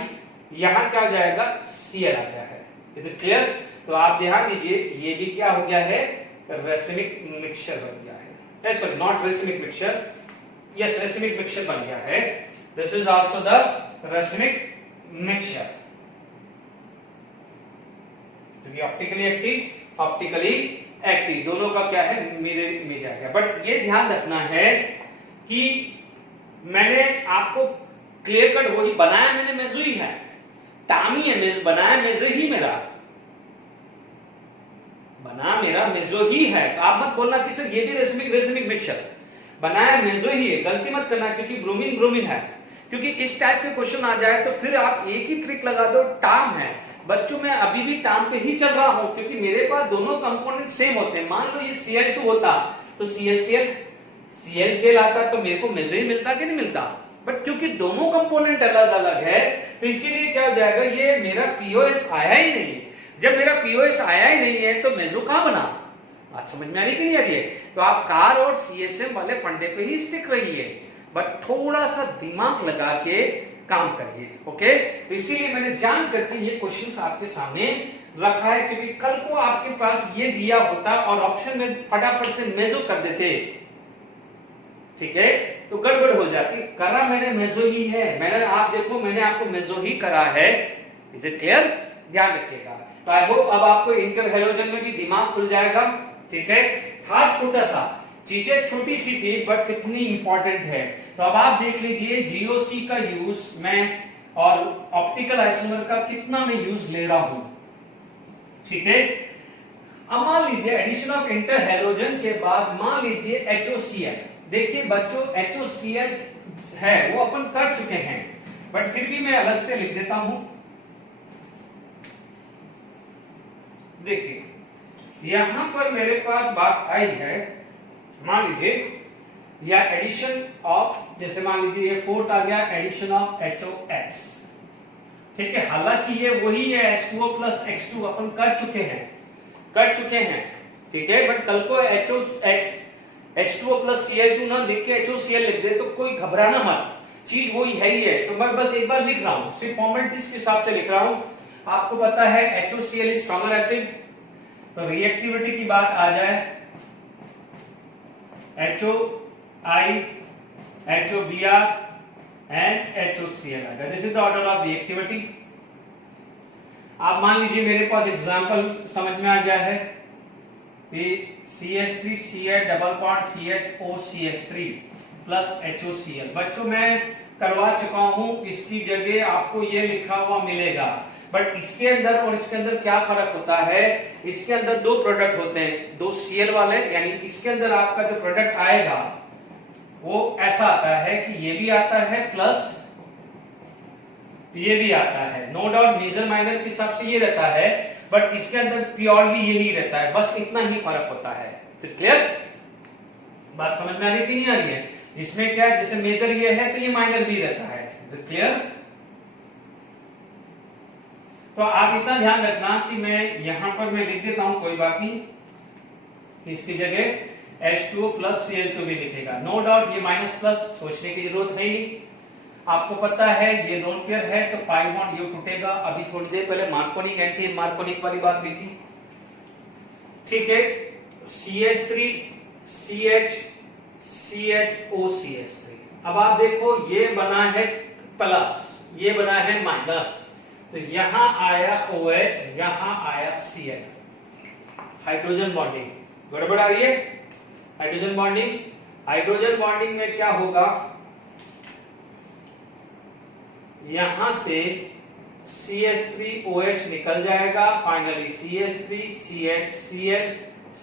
यहां क्या हो जाएगा? Cl आ गया है। Is it clear? तो आप ध्यान दीजिए, ये भी क्या हो गया है? रेसिमिक मिक्सचर बन गया है। Sorry, not racemic mixture, yes racemic mixture बन गया है। This is also the racemic mixture. क्योंकि ऑप्टिकली एक्टिव दोनों का क्या है? मिरर इमेज आ गया। बट ये ध्यान रखना है कि मैंने आपको क्लियर कट वही बनाया, मैंने मेजो ही है, टामी है, बनाया मेजो ही मेरा, बना मेरा मेजो ही है। तो आप मत बोलना कि सर ये भी रेसिमिक मिक्सचर, बनाया मेजो ही है। गलती मत करना, क्योंकि ब्रोमीन है। क्योंकि इस टाइप के क्वेश्चन आ जाए तो फिर आप एक ही ट्रिक लगा दो, टाम है। बच्चों मैं अभी भी टाम पे ही चल रहा हूं, क्योंकि मेरे पास दोनों कंपोनेंट सेम होते हैं। मान लो ये Cl2 होता तो Cl आता तो मेरे को मेजो ही मिलता कि नहीं मिलता? बट क्योंकि दोनों कंपोनेंट अलग अलग है तो इसीलिए क्या हो जाएगा? ये मेरा POS आया ही नहीं। जब मेरा POS आया ही नहीं है तो मेजो कहां बना? बात समझ में आ रही कि नहीं आ रही है? तो आप कार और CSM वाले फंडे पे ही स्टिक रहिए, बट थोड़ा सा दिमाग लगा के काम करिए। ओके, तो इसीलिए मैंने जान करके ये क्वेश्चंस आपके सामने रखा है, क्योंकि कल को आपके पास ये दिया होता और ऑप्शन में फटाफट से मेजो कर देते, ठीक है, तो गड़बड़ हो जाती। करा मैंने मेजो ही है, मैंने आप देखो मैंने आपको मेजो ही करा है। Is it clear? ध्यान रखिएगा। तो आई होप अब आपको इंटर हैलोजन में भी दिमाग खुल जाएगा। ठीक है, था छोटा सा, चीजें छोटी सी थी बट कितनी इंपॉर्टेंट है। तो अब आप देख लीजिए GOC का यूज मैं और ऑप्टिकल आइसोमर का कितना मैं यूज ले रहा हूं। ठीक है, अब मान लीजिए एडिशन ऑफ इंटर हैलोजन के बाद मान लीजिए HOCl। देखिए बच्चों, HOCl है वो अपन कर चुके हैं, बट फिर भी मैं अलग से लिख देता हूं। देखिए यहां पर मेरे पास बात आई है, मान लीजिए या एडिशन ऑफ, जैसे मान लीजिए ये फोर्थ आ गया एडिशन ऑफ HOX। ठीक है, हालांकि ये वही है H2O प्लस X2 अपन कर चुके हैं, ठीक है, बट कल को HOX H2O प्लस Cl2 ना लिख के HOCl लिख दे तो कोई घबराना मत, चीज वही है ही है। तो मैं बस एक बार लिख रहा हूं, सिर्फ फॉर्मेलिटीज के हिसाब से लिख रहा हूं। आपको पता है HOCl इज स्ट्रॉन्गर एसिड, तो रिएक्टिविटी की बात आ जाए HOI, HOBr एंड HOCl आएगा। This is the order of reactivity. आप मान लीजिए मेरे पास एग्जांपल समझ में आ गया है कि CH3 CH double bond CHOCH3 plus HOCl। बच्चों मैं करवा चुका हूं, इसकी जगह आपको ये लिखा हुआ मिलेगा, बट इसके अंदर और इसके अंदर क्या फर्क होता है? इसके अंदर दो प्रोडक्ट होते हैं, दो Cl वाले, यानी इसके अंदर आपका जो प्रोडक्ट आएगा वो ऐसा आता है कि ये भी आता है प्लस ये भी आता है। नो डाउट मेजर माइनर के हिसाब से ये रहता है, बट इसके अंदर प्योरली यही रहता है, बस इतना ही फर्क होता है। तो क्लियर? बात समझ में आ रही है कि नहीं आ रही है? इसमें क्या है, जैसे मेजर ये है तो ये माइनर भी रहता है। तो क्लियर? तो आप इतना ध्यान रखना कि मैं यहां पर मैं लिख देता हूं, कोई बात नहीं, इसकी जगह H2O प्लस Cl2 भी लिखेगा। नो डाउट ये माइनस प्लस सोचने की जरूरत है ही नहीं, आपको पता है ये लोन पेयर है तो पाई बॉन्ड ये टूटेगा। अभी थोड़ी देर पहले मार्कोनिक एंटी मार्कोनिक वाली बात हुई थी, ठीक है। CH3 CH CHOCH3। अब आप देखो ये बना है प्लस, ये बना है माइनस, तो यहां आया OH, यहां आया Cl। हाइड्रोजन बॉन्डिंग गड़बड़ आ रही है। हाइड्रोजन बॉन्डिंग में क्या होगा, यहां से CH3OH निकल जाएगा, finally CH3 CH Cl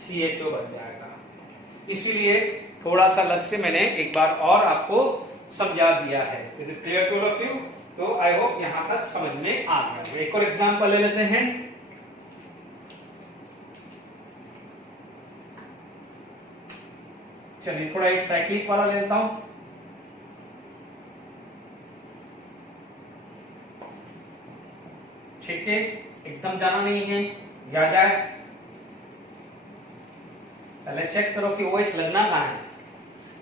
CHO बन जाएगा। इसीलिए थोड़ा सा अलग से मैंने एक बार और आपको समझा दिया है। Is it clear to all of you? तो आई होप यहां तक समझ में आ गया। एक और एग्जांपल ले लेते हैं। चलिए थोड़ा एक साइक्लिक वाला ले लेता हूं। ठीक है, एकदम जाना नहीं है, याद आए। पहले चेक करो कि OH लगना कहां है।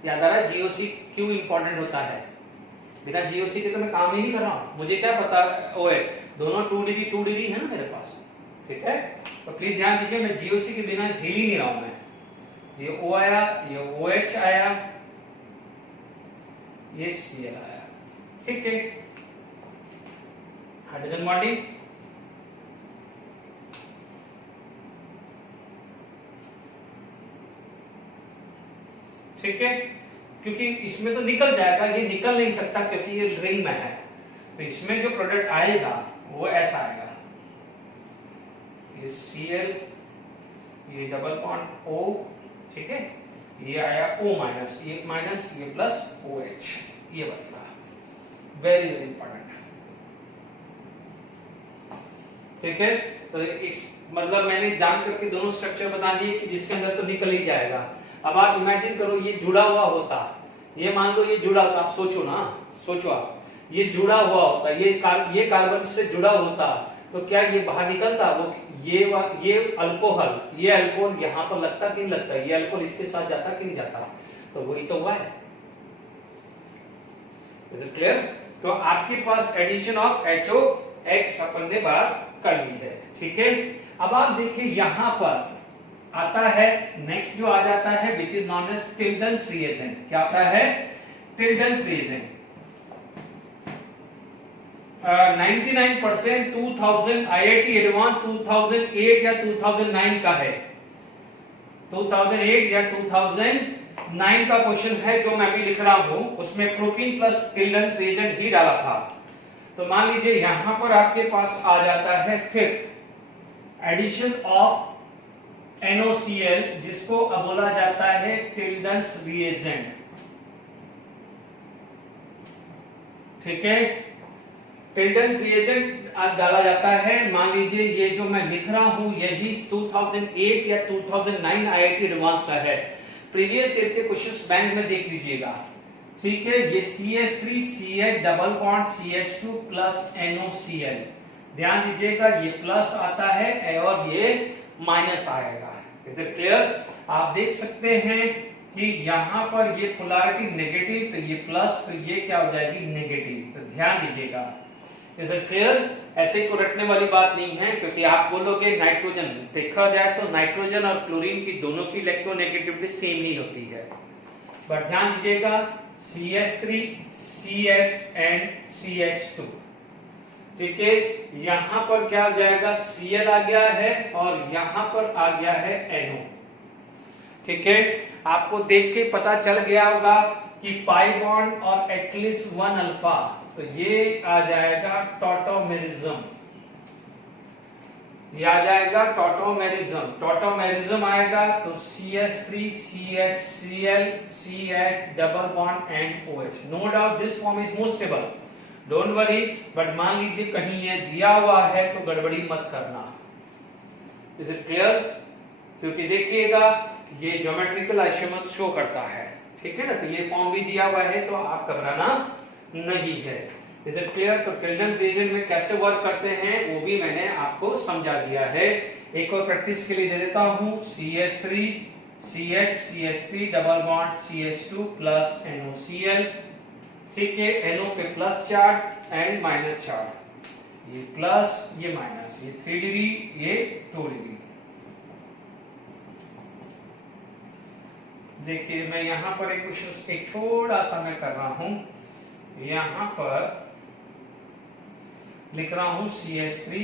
याद आ रहा है GOC क्यों इंपॉर्टेंट होता है? बिना GOC के तो मैं काम ही नहीं कर रहा हूं, मुझे क्या पता OH दोनों 2 डिग्री है ना मेरे पास। ठीक है, तो प्लीज ध्यान दीजिए, मैं GOC के बिना हिल ही नहीं रहा हूं। मैं ये O आया, ये OH आया, ये Cl आया। ठीक है, हाइड्रोजन बॉन्डिंग। ठीक है, क्योंकि इसमें तो निकल जाएगा, ये निकल नहीं सकता क्योंकि ये रिंग में है। तो इसमें जो प्रोडक्ट आएगा वो ऐसा आएगा, ये Cl, ये डबल बॉन्ड O, ठीक है, ये आया O माइनस, ये प्लस OH, ये बनेगा। Very very important. ठीक है, तो मतलब मैंने जान करके दोनों स्ट्रक्चर बता दिए कि जिसके अंदर तो निकल ही जाएगा। अब आप इमेजिन करो ये जुड़ा हुआ होता, ये मान लो ये जुड़ा होता, आप सोचो ना, सोचो आप, ये जुड़ा हुआ होता, ये कार्बन से जुड़ा होता, तो क्या ये बाहर निकलता? वो ये अल्कोहल, ये अल्कोहल यहाँ पर लगता कि नहीं लगता? ये अल्कोहल इसके साथ जाता कि नहीं जाता? तो वही तो हुआ है। Is it clear? तो आपके पास एडिशन ऑफ HOX अपन ने बात कर ली है। ठीक है, अब आप देखिए यहां पर आता है नेक्स्ट जो आ जाता है which is known as Tilden's reagent. क्या आता है? टिल्डन्स रिएजेंट। 99% 2000 IIT एडवांस 2008 या 2009 का है। 2008 या 2009 का क्वेश्चन है जो मैं भी लिख रहा हूं, उसमें प्रोटीन प्लस टिल्डन्स रिएजेंट ही डाला था। तो मान लीजिए यहां पर आपके पास आ जाता है फिफ्थ एडिशन ऑफ NOCl, जिसको अब बोला जाता है टिल्डन्स रिएजेंट। ठीक है, टिल्डन्स रिएजेंट डाला जाता है। मान लीजिए ये जो मैं लिख रहा हूं यही 2008 या 2009 IIT एडवांस का है। प्रीवियस ईयर के क्वेश्चंस बैंक में देख लीजिएगा। ठीक है, ये CH3 CH double bond CH2 plus NOCl, ध्यान दीजिएगा ये प्लस आता है और ये माइनस आएगा। इधर क्लियर? आप देख सकते हैं कि यहां पर ये पोलैरिटी नेगेटिव, तो ये प्लस, तो ये क्या हो जाएगी? नेगेटिव। तो ध्यान दीजिएगा। इधर क्लियर? ऐसे को रटने वाली बात नहीं है, क्योंकि आप बोलोगे नाइट्रोजन, देखा जाए तो नाइट्रोजन और क्लोरीन की दोनों की इलेक्ट्रोनेगेटिविटी सेम ही होती है। बट ध्यान दीजिएगा CH3 CH एंड CH2। ठीक है, यहां पर क्या आ जाएगा? Cl आ गया है और यहां पर आ गया है NO। ठीक है, आपको देख के पता चल गया होगा कि पाई बॉन्ड और एटलीस्ट 1 अल्फा, तो ये आ जाएगा टॉटोमेरिज्म। ये आ जाएगा टॉटोमेरिज्म। टॉटोमेरिज्म आएगा तो CH3 CH Cl CH double bond and OH। No doubt this form is most stable, don't worry. But मान लीजिए कहीं ये दिया हुआ है तो गड़बड़ी मत करना। Is it clear? क्योंकि देखिएगा ये ज्योमेट्रिकल आइसोमर्स शो करता है। ठीक है ना, तो ये फॉर्म भी दिया हुआ है तो आप घबराना नहीं है। Is it clear? तो टिल्डन्स रिएजेंट में कैसे वर्क करते हैं वो भी मैंने आपको समझा दिया है। एक और प्रैक्टिस के लिए दे देता हूं, CH3 CH CH3 double bond CH2 plus NOCl। ठीक है, NO पे plus charge and minus charge, ये प्लस ये माइनस, ये 3 डिग्री ये 2 डिग्री। देखिए मैं यहां पर एक क्वेश्चन एक थोड़ा सा मैं कर रहा हूं, यहां पर लिख रहा हूं CH3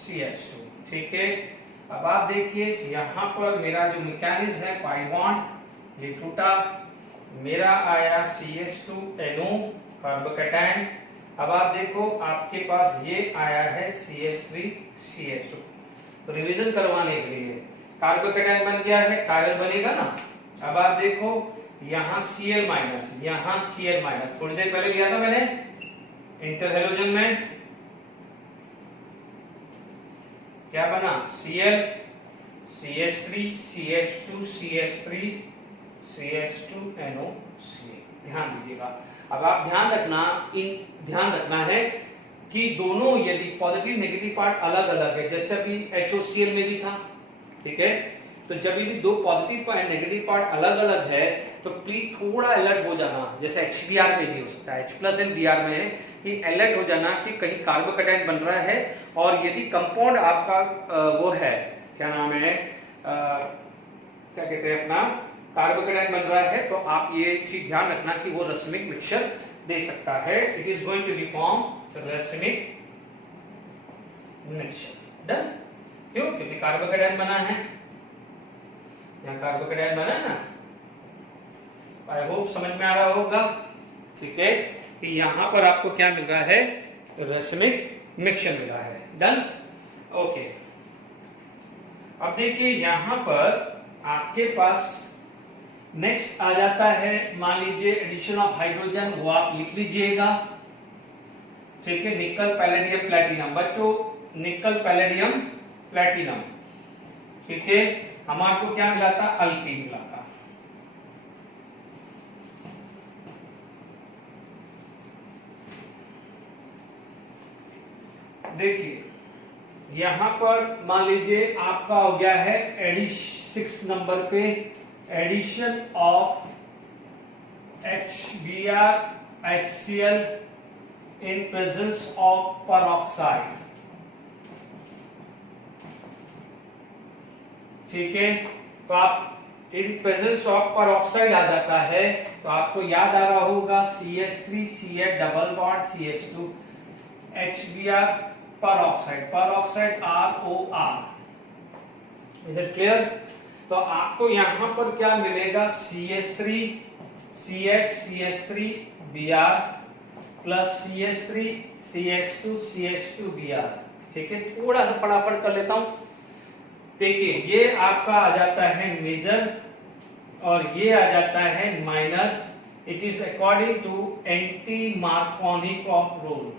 CH2। ठीक है, अब आप देखिए यहां पर मेरा जो मैकेनिज्म है पाई बॉन्ड ये टूटा, मेरा आया CH2 NO कार्बोकैटायन। अब आप देखो आपके पास ये आया है CH3CH2, तो रिवीजन करवाने के लिए कार्बोकेटायन बन गया है, कायरल बनेगा ना। अब आप देखो यहाँ Cl माइनस, यहाँ Cl माइनस, थोड़ी देर पहले लिया था मैंने इंटर हैलोजन में, क्या बना Cl CH3 CH2 CH3 CH2 NO3। ध्यान दीजिएगा। अब आप ध्यान रखना है कि दोनों यदि पॉजिटिव नेगेटिव पार्ट अलग अलग है, जैसे अभी HOCl में भी था, ठीक है, तो जब भी दो पॉजिटिव एंड नेगेटिव पार्ट अलग अलग है तो प्लीज थोड़ा अलर्ट हो जाना, जैसे HBr में भी हो सकता है, H+ एंड Br में है, कि अलर्ट हो जाना कि कहीं कार्बोकेटायन बन रहा है, और यदि कंपाउंड आपका वो है, क्या नाम है, क्या कहते हैं अपना, कार्बोकेटायन बन रहा है, तो आप ये चीज ध्यान रखना कि वो रसमिक मिक्सचर दे सकता है। It is going to be form racemic mixture. Done? क्यों? क्योंकि कार्बोकेटायन बना है, यहाँ कार्बोकेटायन बना है ना। आई होप समझ में आ रहा होगा, ठीक है, कि यहां पर आपको क्या मिल रहा है, रसमिक मिक्सचर मिल रहा है। डन? ओके। अब देखिए यहां पर आपके पास नेक्स्ट आ जाता है, मान लीजिए एडिशन ऑफ हाइड्रोजन, वो आप लिख लीजिएगा, ठीक है, निकल पैलेडियम प्लैटिनम। बच्चों निकल पैलेडियम प्लैटिनम, ठीक है, हमारे को क्या मिला था, अल्कीन मिला था। देखिए यहां पर मान लीजिए आपका हो गया है 6 नंबर पे addition of HBr HCl in presence of peroxide, ठीक है, तो आप इन प्रेजेंस ऑफ पेरोक्साइड आ जाता है, तो आपको याद आ रहा होगा CH3 CH double bond CH2 HBr peroxide, peroxide ROR। Is it clear? तो आपको यहां पर क्या मिलेगा, CH3 CH CH3 Br plus CH3 CH2 CH2 Br, ठीक है। थोड़ा सा फटाफट कर लेता हूं। देखिए ये आपका आ जाता है मेजर और ये आ जाता है minor. It is according to anti Markovnikov of rule,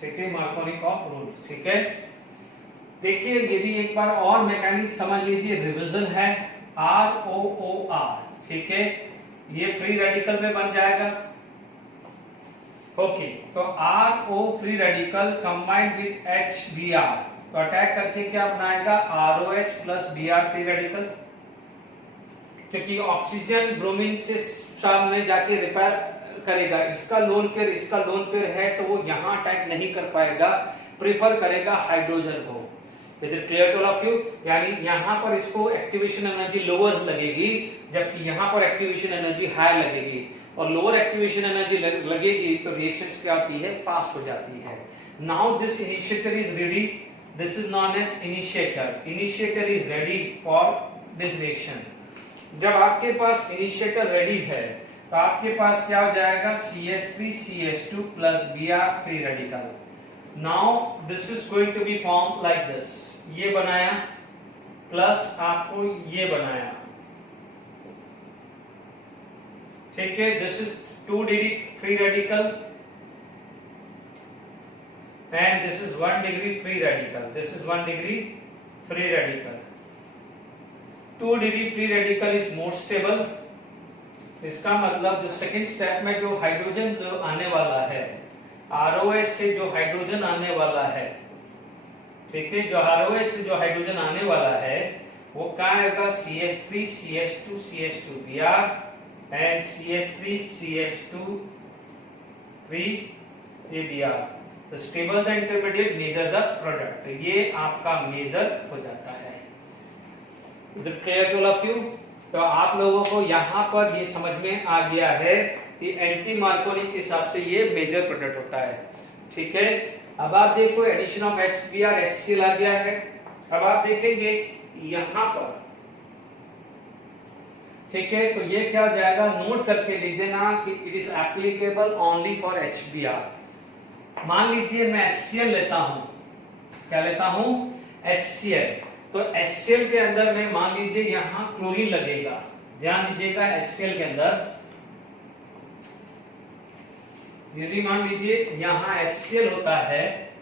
ठीक है, मार्कोनिक ऑफ रूल, ठीक है। देखिए यदि एक बार और मैकेनिक्स समझ लीजिए, रिवीजन है ROOR, ठीक है, ये फ्री रेडिकल में बन जाएगा। ओके, तो RO free radical combined with HBr, तो अटैक करके क्या बनाएगा, ROH plus Br free radical, क्योंकि ऑक्सीजन ब्रोमीन से सामने जाके रिपेयर करेगा, इसका लोन पेयर है, तो वो यहां अटैक नहीं कर पाएगा, प्रीफर करेगा हाइड्रोजन को। Is it clear to all of you? यानी यहां पर इसको एक्टिवेशन एनर्जी लोअर लगेगी, जबकि यहां पर एक्टिवेशन एनर्जी हाई लगेगी, और लोअर एक्टिवेशन एनर्जी लगेगी तो रिएक्शंस क्या होती है, फास्ट हो जाती है। Now this initiator is ready, this is known as initiator, initiator is ready for this reaction. जब आपके पास इनिशिएटर रेडी है तो आपके पास क्या हो जाएगा, CH3 CH2 plus Br free radical. Now this is going to be form like this, ये बनाया प्लस आपको ये बनाया, ठीक है, this is 2 degree free radical and this is 1 degree free radical, this is 1 degree free radical. 2 degree free radical is more stable. इसका मतलब जो सेकंड स्टेप में जो हाइड्रोजन जो आने वाला है, ROH से जो हाइड्रोजन आने वाला है, ठीक है, जो ROH से जो हाइड्रोजन आने वाला है वो क्या आएगा, CH3 CH2 CH2 Br and CH3 CH2 3 Br। तो stable the intermediate, major the product, तो ये आपका मेजर हो जाता है। Is it clear to all of you? तो आप लोगों को यहाँ पर ये समझ में आ गया है कि एंटी मार्कोनिक के हिसाब से ये मेजर प्रोडक्ट होता है, ठीक है। अब आप देखो एडिशन ऑफ HBr HCl आ गया है। अब आप देखेंगे यहाँ पर ठीक है, तो ये क्या हो जाएगा, नोट करके लिख देना कि it is applicable only for HBr। मान लीजिए मैं HCl लेता हूं, क्या लेता हूं, HCl। तो HCl के अंदर में मान लीजिए यहां क्लोरीन लगेगा, ध्यान दीजिएगा HCl के अंदर यदि मान लीजिए यहां HCl होता है,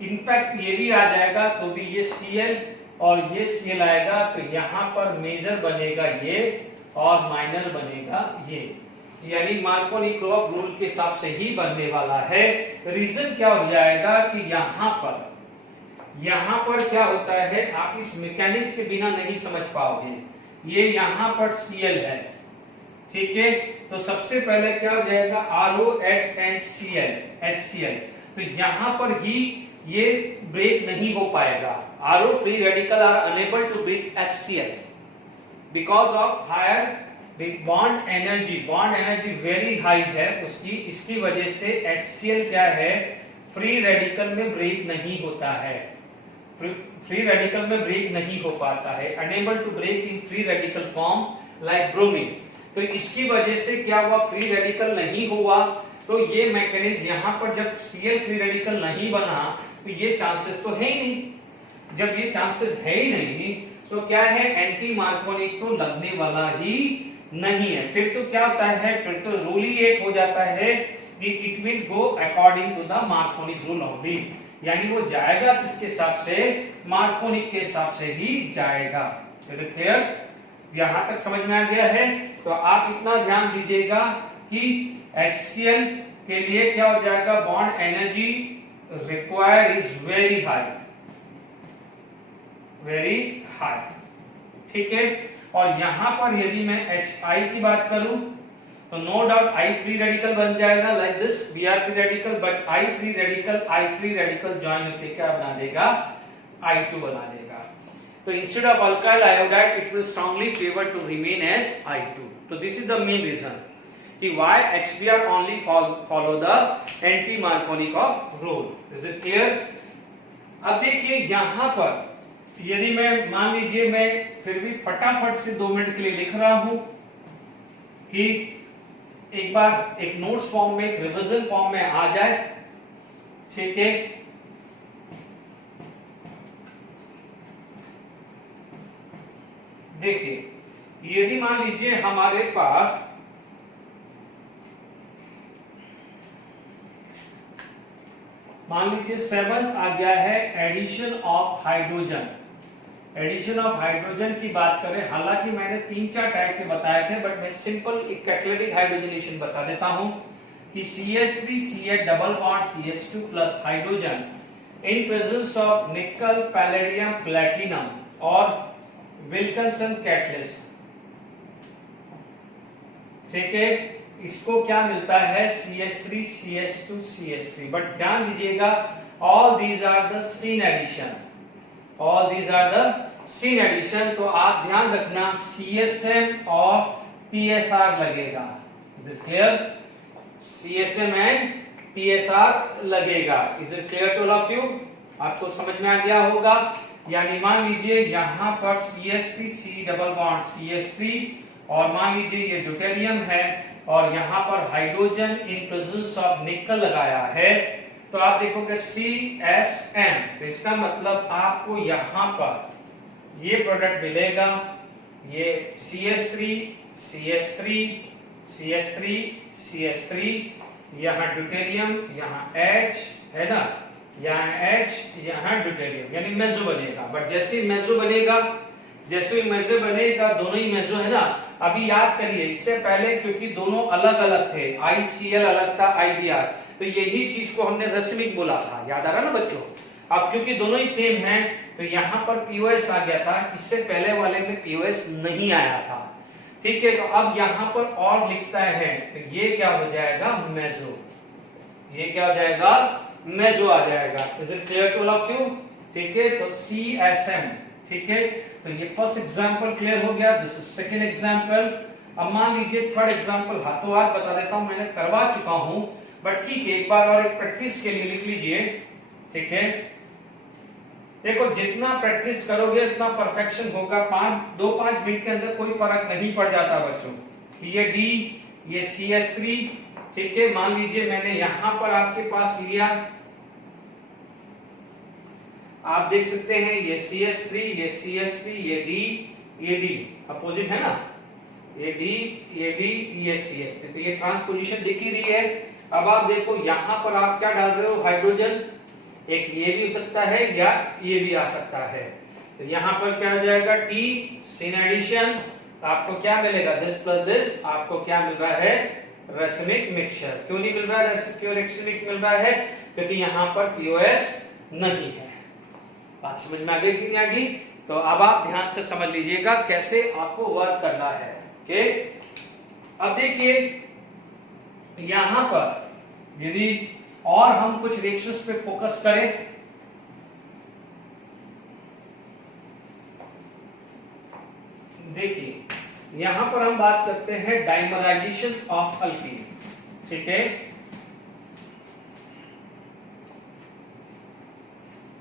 इनफैक्ट ये भी आ जाएगा तो भी ये Cl और ये Cl आएगा, तो यहां पर मेजर बनेगा ये और माइनर बनेगा ये, यानी मार्कोनिकोव रूल के हिसाब से ही बनने वाला है। रीजन क्या हो जाएगा कि यहां पर क्या होता है, आप इस मैकेनिक्स के बिना नहीं समझ पाओगे। ये यहां पर Cl है, ठीक है, तो सबसे पहले क्या हो जाएगा, ROH and HCl, तो यहां पर ही ये ब्रेक नहीं हो पाएगा। RO free radical are unable to break HCl because of higher bond energy very high है उसकी, इसकी वजह से HCl क्या है, फ्री रेडिकल में ब्रेक नहीं होता है, फ्री रेडिकल में ब्रेक नहीं हो पाता है, unable to break in free radical form like bromine. तो इसकी वजह से क्या हुआ, फ्री रेडिकल नहीं हुआ, तो ये मैकेनिज्म यहां पर जब Cl फ्री रेडिकल नहीं बना तो ये चांसेस तो है ही नहीं। जब ये चांसेस है ही नहीं तो क्या है, एंटी मार्कोनिक तो लगने वाला ही नहीं है। फिर तो क्या होता है, फिर तो रूल ही एक हो जाता है कि it will go according to the Markovnikov rule only, यानी वो जाएगा किसके हिसाब से, मार्कोनिक के हिसाब से ही जाएगा। क्लियर, यहां तक समझ में आ गया है। तो आप इतना ध्यान दीजिएगा कि HCl के लिए क्या हो जाएगा, bond energy require is very high, ठीक है। और यहां पर यदि मैं HI की बात करूं तो no doubt I free radical बन जाएगा like this, Br free radical, but I free radical join होकर क्या बना देगा, I2 बना देगा। तो instead of alkyl iodide it will strongly favour to remain as I2। तो this is the main reason कि why HBr only follow the anti Markovnikov rule। Is it clear? अब देखिए यहां पर यदि मैं मान लीजिए मैं फिर भी फटाफट से 2 मिनट के लिए लिख रहा हूं कि एक बार एक नोट्स फॉर्म में, एक रिवीजन फॉर्म में आ जाए, ठीक है। देखिए यदि मान लीजिए हमारे पास मान लीजिए 7th आ गया है addition of hydrogen. Addition of hydrogen की बात करें, हालांकि मैंने 3-4 टाइप के बताए थे, बट मैं सिंपल एक कैटालिटिक हाइड्रोजनेशन बता देता हूं कि CH3 CH double bond CH2 plus hydrogen in presence of निकल, पैलेडियम, प्लैटिनम और विल्किंसन कैटलिस्ट, ठीक है, इसको क्या मिलता है, CH3 CH2 CH3। बट ध्यान दीजिएगा all these are the syn addition, तो आप ध्यान रखना CSM और TSR लगेगा। Is it clear, CSM and TSR लगेगा। Is it clear to all of you, आपको समझ में आ गया होगा। यानी मान लीजिए यहां पर CH3 C double bond CH3 और मान लीजिए ये ड्यूटेरियम है और यहां पर हाइड्रोजन इन प्रेजेंस ऑफ निकल लगाया है, तो आप देखोगे CSM, तो इसका मतलब आपको यहां पर ये प्रोडक्ट मिलेगा, ये CH3 CH3 CH3 CH3, यहां ड्यूटेरियम, यहां H है ना, यहां H, यहां ड्यूटेरियम, यानी मेसो बनेगा। बट जैसे ही मेसो बनेगा दोनों ही मेसो है ना। अभी याद करिए इससे पहले क्योंकि दोनों अलग अलग थे, ICl अलग था IBr, तो यही चीज को हमने रसमिक बोला था, याद आ रहा ना बच्चों। अब क्योंकि दोनों ही सेम हैं तो यहां पर POS आ गया था, इससे पहले वाले में POS नहीं आया था, ठीक है। तो अब यहां पर और लिखता है तो ये क्या हो जाएगा, मेसो, ये क्या हो जाएगा, मेसो आ जाएगा। Is it clear to all of you, ठीक है। तो CSM, ठीक है, तो ये फर्स्ट एग्जांपल क्लियर हो गया, दिस इज सेकंड एग्जांपल। अब मान लीजिए थर्ड एग्जांपल हाथों हाथ बता देता हूं, मैंने करवा चुका हूं, बट ठीक है एक बार और एक प्रैक्टिस के लिए लिख लीजिए, ठीक है। देखो जितना प्रैक्टिस करोगे उतना परफेक्शन होगा। 5 मिनट के अंदर कोई फर्क नहीं पड़ जाता बच्चों। ये डी, ये CS3, ठीक है। मान लीजिए मैंने यहां पर आपके पास लिया, आप देख सकते हैं ये CS3, ये CS3, ये डी, ये डी अपोजिट है ना, ये डी, ये डी, ये CS3, तो ये ट्रांसपोजिशन दिख ही रही है। अब आप देखो यहां पर आप क्या डाल रहे हो, हाइड्रोजन, एक ये भी हो सकता है या ये भी आ सकता है। तो यहां पर क्या हो जाएगा, टी सिन एडिशन, आपको क्या मिलेगा, दिस प्लस दिस, आपको क्या मिल रहा है, रेसिमिक मिक्सचर। क्यों नहीं मिल रहा है, क्यों रेसिमिक मिल रहा है, क्योंकि यहां पर POS नहीं है। बात समझ में आ गई कि नहीं आ गई? तो अब आप ध्यान से समझ लीजिएगा कैसे आपको वर्क करना है। ओके, अब देखिए यहां पर यदि और हम कुछ रिएक्शंस पे फोकस करें, देखिए यहां पर हम बात करते हैं डाइमराइजेशन ऑफ अल्कीन, ठीक है।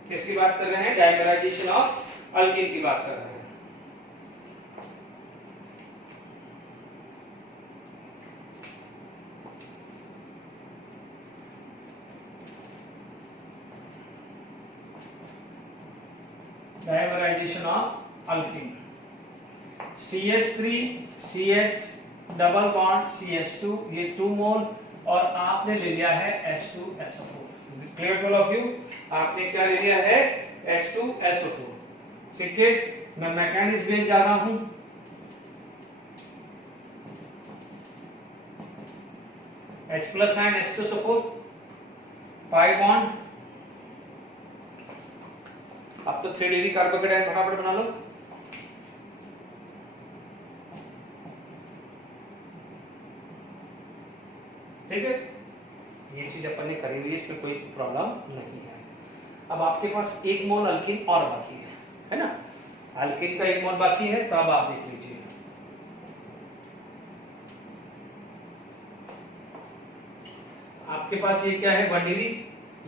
किसकी बात कर रहे हैं, डाइमराइजेशन ऑफ अल्कीन की बात कर रहे हैं। Dimerisation of alkyne, CH3 CH double bond CH2, ये 2 मोल, और आपने ले लिया है H2SO4। Clear to all of you, आपने क्या ले लिया है, H2SO4, ठीक है। मैं मैकेनिज्म में जा रहा हूं, H plus ion H2SO4, pi bond, अब तो 3 डिग्री कार्बोकेटायन फटाफट बना लो। ठीक है, ये चीज अपन ने करी हुई है, इसमें कोई प्रॉब्लम नहीं है। अब आपके पास 1 मोल अल्कीन और बाकी है ना, अल्कीन का 1 मोल बाकी है। तो अब आप देख लीजिए, आपके पास ये क्या है, 1 डिग्री,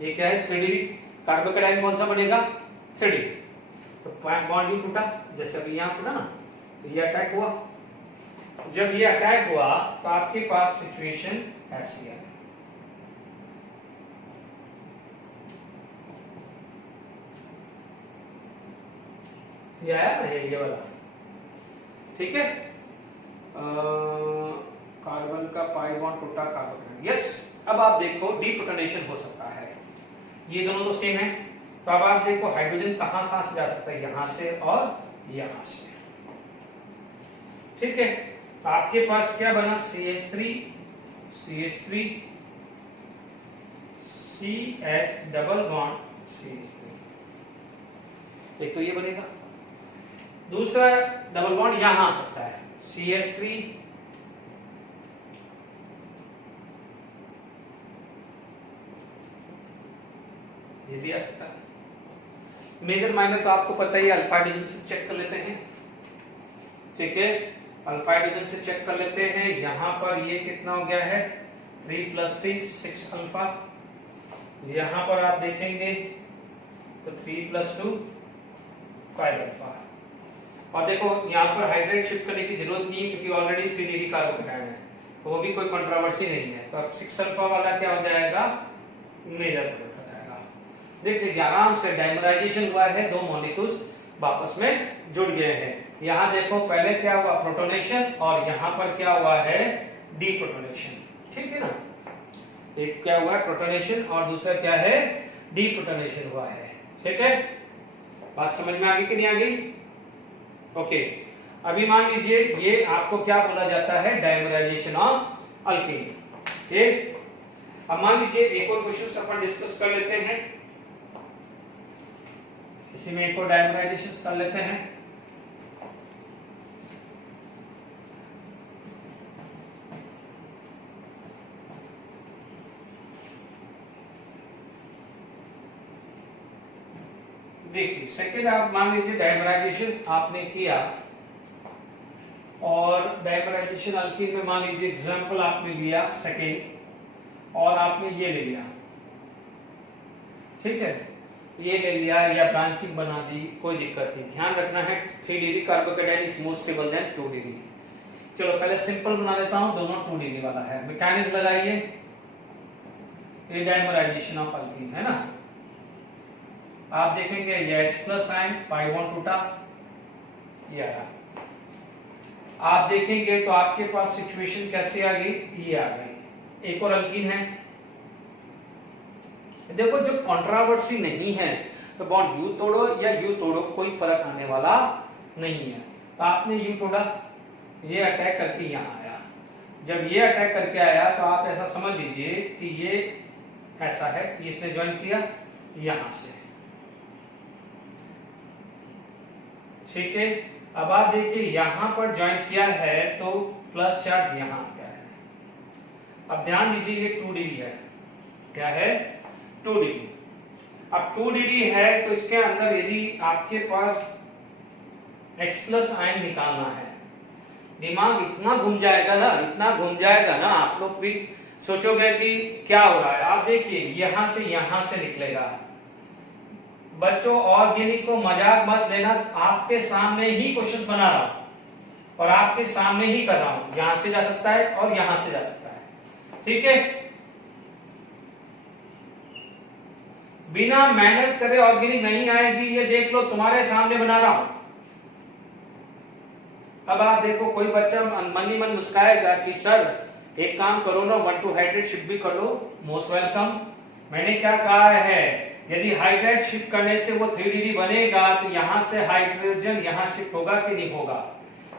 ये क्या है, 3 डिग्री। कार्बोकेटायन कौन सा बनेगा, 3 डिग्री। तो बॉन्ड यू टूटा, जैसे अभी यहां टूटा ना, ये अटैक हुआ। जब ये अटैक हुआ तो आपके पास सिचुएशन ऐसी है, ये आया ना, ये वाला, ठीक है। कार्बन का पाई बॉन्ड टूटा, कार्बन, यस। अब आप देखो डीप्रोटोनेशन हो सकता है, ये दोनों तो सेम है। तो अब आप देखो हाइड्रोजन कहां कहां से जा सकता है, यहां से और यहां से, ठीक है। तो आपके पास क्या बना, CH3 CH double bond CH3, एक तो ये बनेगा। दूसरा डबल बॉन्ड यहां आ सकता है, CH3 ये भी आ सकता है। मेजर माइनर तो आपको पता ही है, अल्फा हाइड्रोजन से चेक कर लेते हैं, ठीक है। अल्फा हाइड्रोजन से चेक कर लेते हैं, यहां पर ये कितना हो गया है, 3 + 3 6 अल्फा। यहां पर आप देखेंगे तो 3 + 2 5 अल्फा। और देखो यहां पर हाइड्रेट शिफ्ट करने की जरूरत नहीं है, क्योंकि ऑलरेडी 3 डिग्री कार्बोकेटायन है, तो वो भी कोई कंट्रोवर्सी नहीं है। तो अब 6 अल्फा वाला क्या हो जाएगा, मेजर हो जाएगा। देख लीजिए आराम से डाइमराइजेशन हुआ है, 2 मॉलिक्यूल्स आपस में जुड़ गए हैं। यहां देखो पहले क्या हुआ, प्रोटोनेशन, और यहां पर क्या हुआ है, डीप्रोटोनेशन, ठीक है ना। एक क्या हुआ है, प्रोटोनेशन, और दूसरा क्या है, डीप्रोटोनेशन हुआ है, ठीक है। बात समझ में आ गई कि नहीं आ गई? ओके, अभी मान लीजिए ये आपको क्या बोला जाता है, डाइमराइजेशन ऑफ अल्कीन, ठीक। अब मान लीजिए एक और क्वेश्चन अपन डिस्कस कर लेते हैं, इसी में एक और डाइमराइजेशन कर लेते हैं। देखिए सेकेंड, आप मान लीजिए डाइमराइजेशन आपने किया, और डाइमराइजेशन अल्कीन में मान लीजिए एग्जांपल आपने लिया सेकेंड, और आपने ये ले लिया, ठीक है। ये ले लिया या ब्रांचिंग बना दी, कोई दिक्कत नहीं। ध्यान रखना है 3 degree carbocation is more stable then 2 degree. चलो पहले सिंपल बना लेता हूं, दोनों 2 डिग्री वाला है। मैकेनिज्म लगाइए, ये डाइमराइजेशन ऑफ अल्कीन है ना। आप देखेंगे ये H+ आयन पाई बॉन्ड टूटा, ये आया। आप देखेंगे तो आपके पास सिचुएशन कैसे आ गई, ये आ गई। एक और अल्कीन है, देखो जो कंट्रोवर्सी नहीं है तो बॉन्ड यू तोड़ो या यू तोड़ो, कोई फर्क आने वाला नहीं है। तो आपने यू तोड़ा, ये अटैक करके यहां आया। जब ये अटैक करके आया तो आप ऐसा समझ लीजिए कि ये ऐसा है कि इसने ज्वाइन किया यहां से, ठीक है। अब आप देखिए यहां पर ज्वाइन किया है तो प्लस चार्ज यहां आ गया है। अब ध्यान दीजिए ये 2 डिग्री है, क्या है 2 डिग्री। अब 2 डिग्री है तो इसके अंदर यदि आपके पास H+ आयन निकालना है, दिमाग इतना घूम जाएगा ना, इतना घूम जाएगा ना, आप लोग भी सोचोगे कि क्या हो रहा है। आप देखिए यहां से निकलेगा। बच्चों ऑर्गेनिक को मजाक मत लेना, आपके सामने ही क्वेश्चन बना रहा हूं और आपके सामने ही कर रहा हूं। यहां से जा सकता है और यहां से जा सकता है, ठीक है। बिना मेहनत करे ऑर्गेनिक नहीं आएगी, ये देख लो, तुम्हारे सामने बना रहा हूं। अब आप देखो कोई बच्चा मन ही मन मुस्काएगा कि सर एक काम करो ना, 1,2 हाइड्रेट शिफ्ट भी कर लो। Most welcome. मैंने क्या कहा है, यदि हाइड्रेट शिफ्ट करने से वो 3 डिग्री बनेगा तो यहां से हाइड्रोजन यहां शिफ्ट होगा कि नहीं होगा।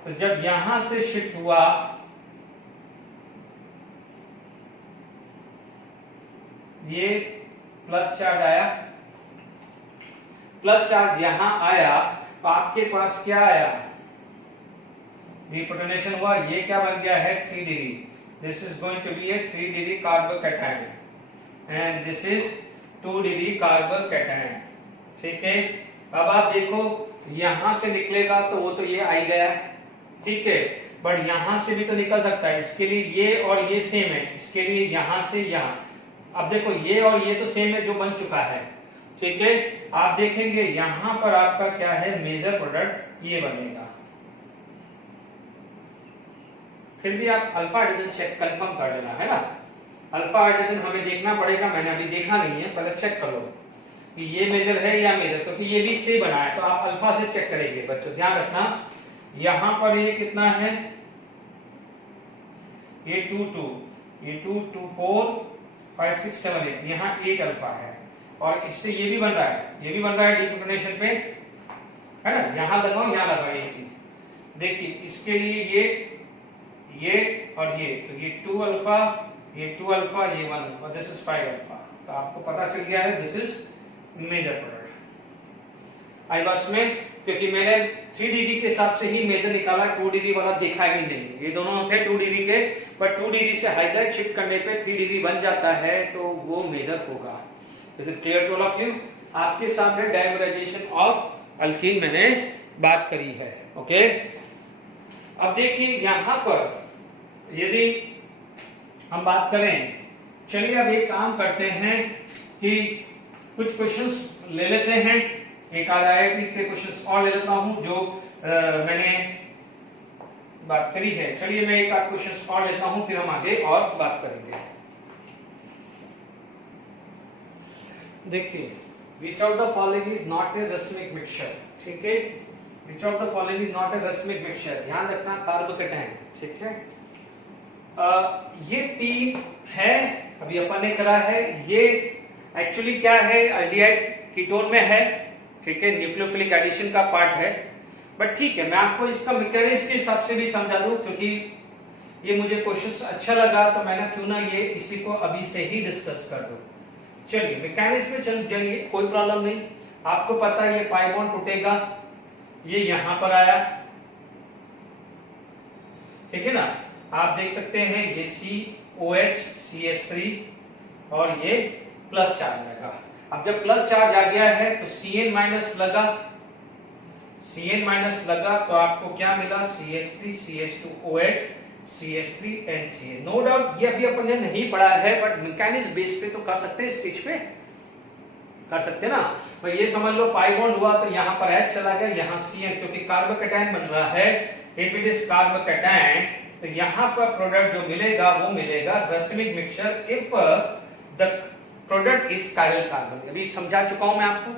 तो जब यहां से शिफ्ट हुआ, ये प्लस चार्ज आया, प्लस चार्ज यहां आया तो आपके पास क्या आया, डिप्रोटोनेशन हुआ। ये क्या बन गया है 3 degree. This is going to be a 3 degree carbocation and this is 2 degree carbocation, ठीक है। अब आप देखो यहां से निकलेगा तो वो तो ये आ ही गया, ठीक है। बट यहां से भी तो निकल सकता है, इसके लिए ये और ये सेम है, इसके लिए यहां से यहां। अब देखो ये और ये तो सेम है जो बन चुका है, ठीक है। आप देखेंगे यहां पर आपका क्या है, मेजर प्रोडक्ट ये बनेगा। फिर भी आप अल्फा हाइड्रोजन चेक कंफर्म कर लेना, है ना। अल्फा हाइड्रोजन हमें देखना पड़ेगा, मैंने अभी देखा नहीं है, पहले चेक कर लो कि ये मेजर है या मेजर, क्योंकि ये भी से बना है तो आप अल्फा से चेक करेंगे। बच्चों ध्यान रखना, यहां पर ये कितना है, ये 2 2, ये 2 2 4 5 6 7 8, यहां 8 अल्फा है। और इससे ये भी बन रहा है, ये भी बन रहा है डिप्रोटोनेशन पे, है ना। यहां लगाओ, यहां लगाओ, ये देखिए इसके लिए ये और ये, तो ये 2 अल्फा, ये 2 अल्फा, ये 1 अल्फा, दिस इज 5 अल्फा। तो आपको पता चल गया है दिस इज मेजर प्रोडक्ट। आई बस में, क्योंकि मैंने 3 डिग्री के हिसाब से ही मेजर निकाला, 2 डिग्री वाला देखा ही नहीं। ये दोनों थे 2 डिग्री के, पर 2 डिग्री से हाइड्राइड शिफ्ट करने पे 3 डिग्री बन जाता है तो वो मेजर होगा। Is it clear to all of you. आपके सामने डाइमराइजेशन ऑफ अल्कीन मैंने बात करी है, ओके। अब देखिए यहां पर यदि हम बात करें, चलिए अब एक काम करते हैं कि कुछ क्वेश्चंस ले लेते हैं, एक आईआईटी के क्वेश्चंस और ले लेता हूं जो मैंने बात करी है। चलिए मैं एक आध क्वेश्चंस और लेता हूं, फिर हम आगे और बात करेंगे। देखिए, which of the following is not a racemic mixture, ठीक है। which of the following is not a racemic mixture, ध्यान रखना कार्बोकेटाइन, ठीक है। ये 3 है, अभी अपन ने करा है। ये एक्चुअली क्या है, एल्डिहाइड कीटोन में है, ठीक है, न्यूक्लियोफिलिक एडिशन का पार्ट है। बट ठीक है, मैं आपको इसका मैकेनिज्म के हिसाब से भी समझा दूं, क्योंकि ये मुझे क्वेश्चन अच्छा लगा तो मैंने क्यों ना ये इसी को अभी से ही डिस्कस कर दूं। चलिए मैकेनिज्म में चल जाइए, कोई प्रॉब्लम नहीं। आपको पता है ये पाई बॉन्ड टूटेगा, ये यहां पर आया, ठीक है ना। आप देख सकते हैं ये COH CH3 और ये प्लस चार्ज लगा। अब जब प्लस चार्ज आ गया है तो Cn माइनस लगा, Cn माइनस लगा तो आपको क्या मिला, CH3 CH2OH CH3 NCA। No doubt ये अभी अपन ने नहीं पढ़ा है, बट मैकेनिज्म बेस पे तो कर सकते हैं, स्टेज पे कर सकते ना। तो ये समझ लो पाई बॉन्ड हुआ तो यहाँ पर H चला गया, यहाँ CN, क्योंकि कार्बोकैटायन बन रहा है। इफ इट इज कार्बोकैटायन तो यहाँ पर प्रोडक्ट जो मिलेगा वो मिलेगा racemic mixture if the product is chiral carbon. अभी समझा चुका हूं मैं आपको,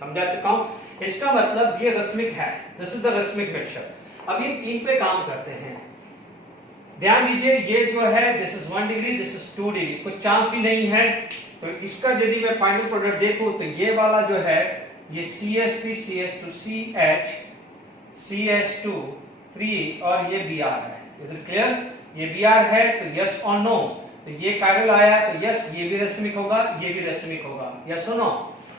समझा चुका हूं। इसका मतलब ये रैसिमिक है, दिस इज द रैसिमिक मिक्सचर। अब ये 3 पे काम करते हैं, ध्यान दीजिए। ये जो है this is 1 degree, this is 2 degree, कोई चांस ही नहीं है। तो इसका यदि मैं फाइनल प्रोडक्ट देखूं तो ये वाला जो है ये CH3 CH2 CH CH2 3 और ये Br है। Is it clear? ये Br है तो यस और नो। तो ये कायरल आया तो यस ये भी रैसिमिक होगा, ये भी रैसिमिक होगा, यस और नो।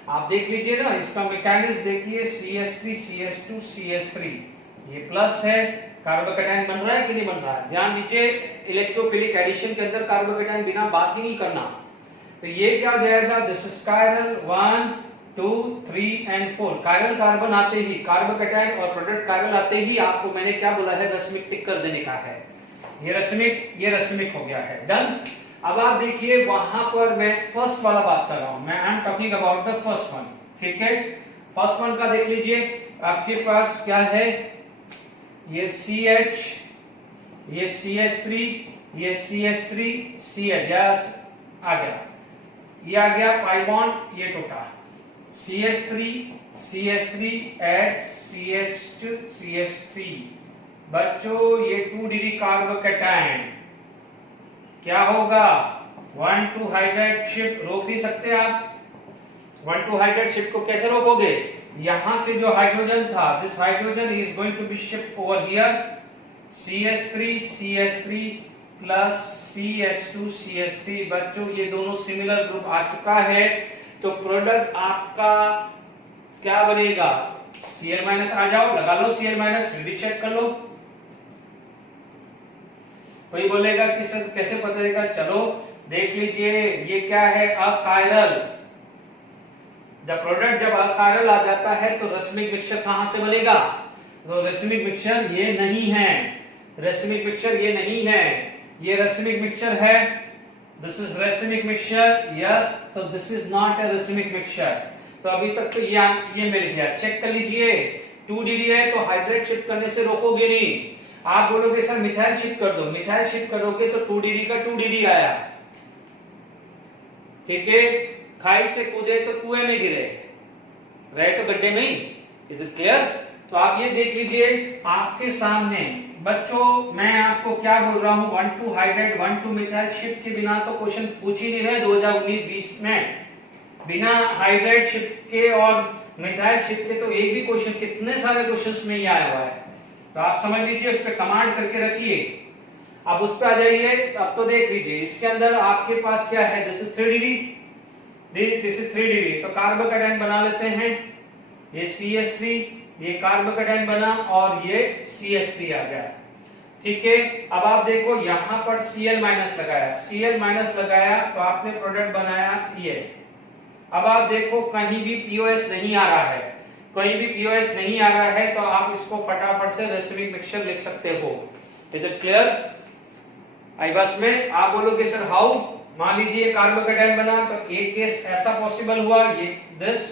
आप देख लीजिए ना, इसका मैकेनिज्म देखिए, CH3 CH2 CH3 ये प्लस है, कार्बोकैटायन बन रहा है कि नहीं बन रहा है? ध्यान दीजिए, इलेक्ट्रोफिलिक एडिशन के अंदर कार्बोकैटायन बिना बात ही नहीं करना। तो ये क्या हो जाएगा, this is chiral 1 2 3 and 4। Chiral carbon आते ही, कार्बोकैटायन और प्रोडक्ट कायरल आते ही आपको मैंने क्या बोला है, रैसिमिक टिक कर देने का है। ये रैसिमिक हो गया है, डन। अब आप देखिए वहां पर मैं फर्स्ट वाला बात कर रहा हूं, मैं I am talking about the first one, ठीक है। फर्स्ट वन का देख लीजिए, आपके पास क्या है, ये CH, ये CH3, ये CH3 CH, यस आ गया, ये आ गया पाई बॉन्ड, ये टूटा, CH3 CH3 H CH2 CH3। बच्चों ये 2 डिग्री कार्बोकैटायन क्या होगा, 1,2 हाइड्राइड शिफ्ट रोक नहीं सकते आप। 1,2 हाइड्राइड शिफ्ट को कैसे रोकोगे, यहां से जो हाइड्रोजन था, this hydrogen is going to be shift over here, CH3 CH3 plus CH2 CH3। बच्चों ये दोनों सिमिलर ग्रुप आ चुका है, तो प्रोडक्ट आपका क्या बनेगा, Cl- आ जाओ, लगा लो Cl-, फिर भी चेक कर लो। कोई बोलेगा कि सर कैसे पता चलेगा, चलो देख लीजिए, ये क्या है, अकायरल। जब प्रोडक्ट जब अकायरल आ जाता है तो रैसिमिक मिक्सचर कहां से बनेगा, तो रैसिमिक मिक्सचर ये नहीं है, रैसिमिक मिक्सचर ये नहीं है, ये रैसिमिक मिक्सचर है, this is racemic mixture, yes. तो this is not a racemic mixture. तो अभी तक तो ये मिल गया, चेक कर लीजिए। 2 डिग्री है तो हाइड्रेट शिफ्ट करने से रोकोगे नहीं। आप बोलोगे सर मिथाइल शिफ्ट कर दो, मिथाइल शिफ्ट करोगे तो 2 डिग्री का 2 डिग्री आया, ठीक है। खाई से कूदे तो कुएं में गिरे, रहे तो गड्ढे में ही, इज इट क्लियर? तो आप ये देख लीजिए आपके सामने बच्चों, मैं आपको क्या बोल रहा हूं, 1,2 हाइड्राइड 1,2 मिथाइल शिफ्ट के बिना तो क्वेश्चन पूछ ही नहीं रहे 2019-20 में। बिना हाइड्राइड शिफ्ट के और मिथाइल शिफ्ट के तो एक भी क्वेश्चन, कितने सारे क्वेश्चंस में ही आया हुआ है। तो आप समझ लीजिए, उस पर कमांड करके रखिए। अब उस पर आ जाइए, अब तो देख लीजिए इसके अंदर आपके पास क्या है, this is 3 degree, this is 3 degree. तो कार्बोकैटायन बना लेते हैं, ये CH3, ये कार्बोकैटायन बना और ये CH3 आ गया, ठीक है। अब आप देखो यहां पर Cl- लगाया, Cl- लगाया तो आपने प्रोडक्ट बनाया ये। अब आप देखो कहीं भी POS नहीं आ रहा है, कहीं भी POS नहीं आ रहा है, तो आप इसको फटाफट से रैसिमिक मिक्सचर लिख सकते हो। Is it clear? आई बस में आप बोलोगे सर हाउ, मान लीजिए कार्बोकैटायन बना तो एक केस ऐसा पॉसिबल हुआ, ये दिस,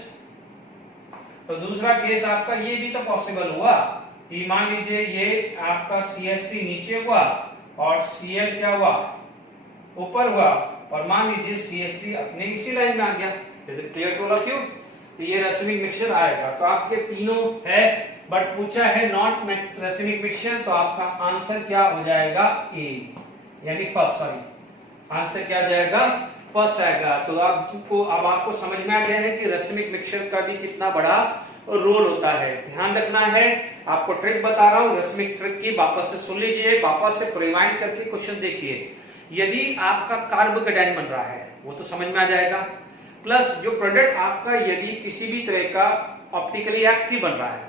तो दूसरा केस आपका ये भी तो पॉसिबल हुआ कि मान लीजिए ये आपका CH3 नीचे हुआ और Cl क्या हुआ, ऊपर हुआ, और मान लीजिए CH3 अपने इसी लाइन में आ गया। Is it clear to all of you? तो ये रैसिमिक मिक्सचर आएगा। तो आपके तीनों है, बट पूछा है नॉट रैसिमिक मिक्सचर, तो आपका आंसर क्या हो जाएगा, ए, यानी फर्स्ट, सॉरी, आंसर क्या हो जाएगा, फर्स्ट आएगा। तो आपको अब आपको समझ में आ गया है कि रैसिमिक मिक्सचर का भी कितना बड़ा रोल होता है। ध्यान रखना है, आपको ट्रिक बता रहा हूं, रैसिमिक ट्रिक की वापस से सुन लीजिए, वापस से रिवाइंड करके क्वेश्चन देखिए। यदि आपका कार्बोकैटायन बन रहा है वो तो समझ में आ जाएगा, प्लस जो प्रोडक्ट आपका यदि किसी भी तरह का ऑप्टिकली एक्टिव बन रहा है,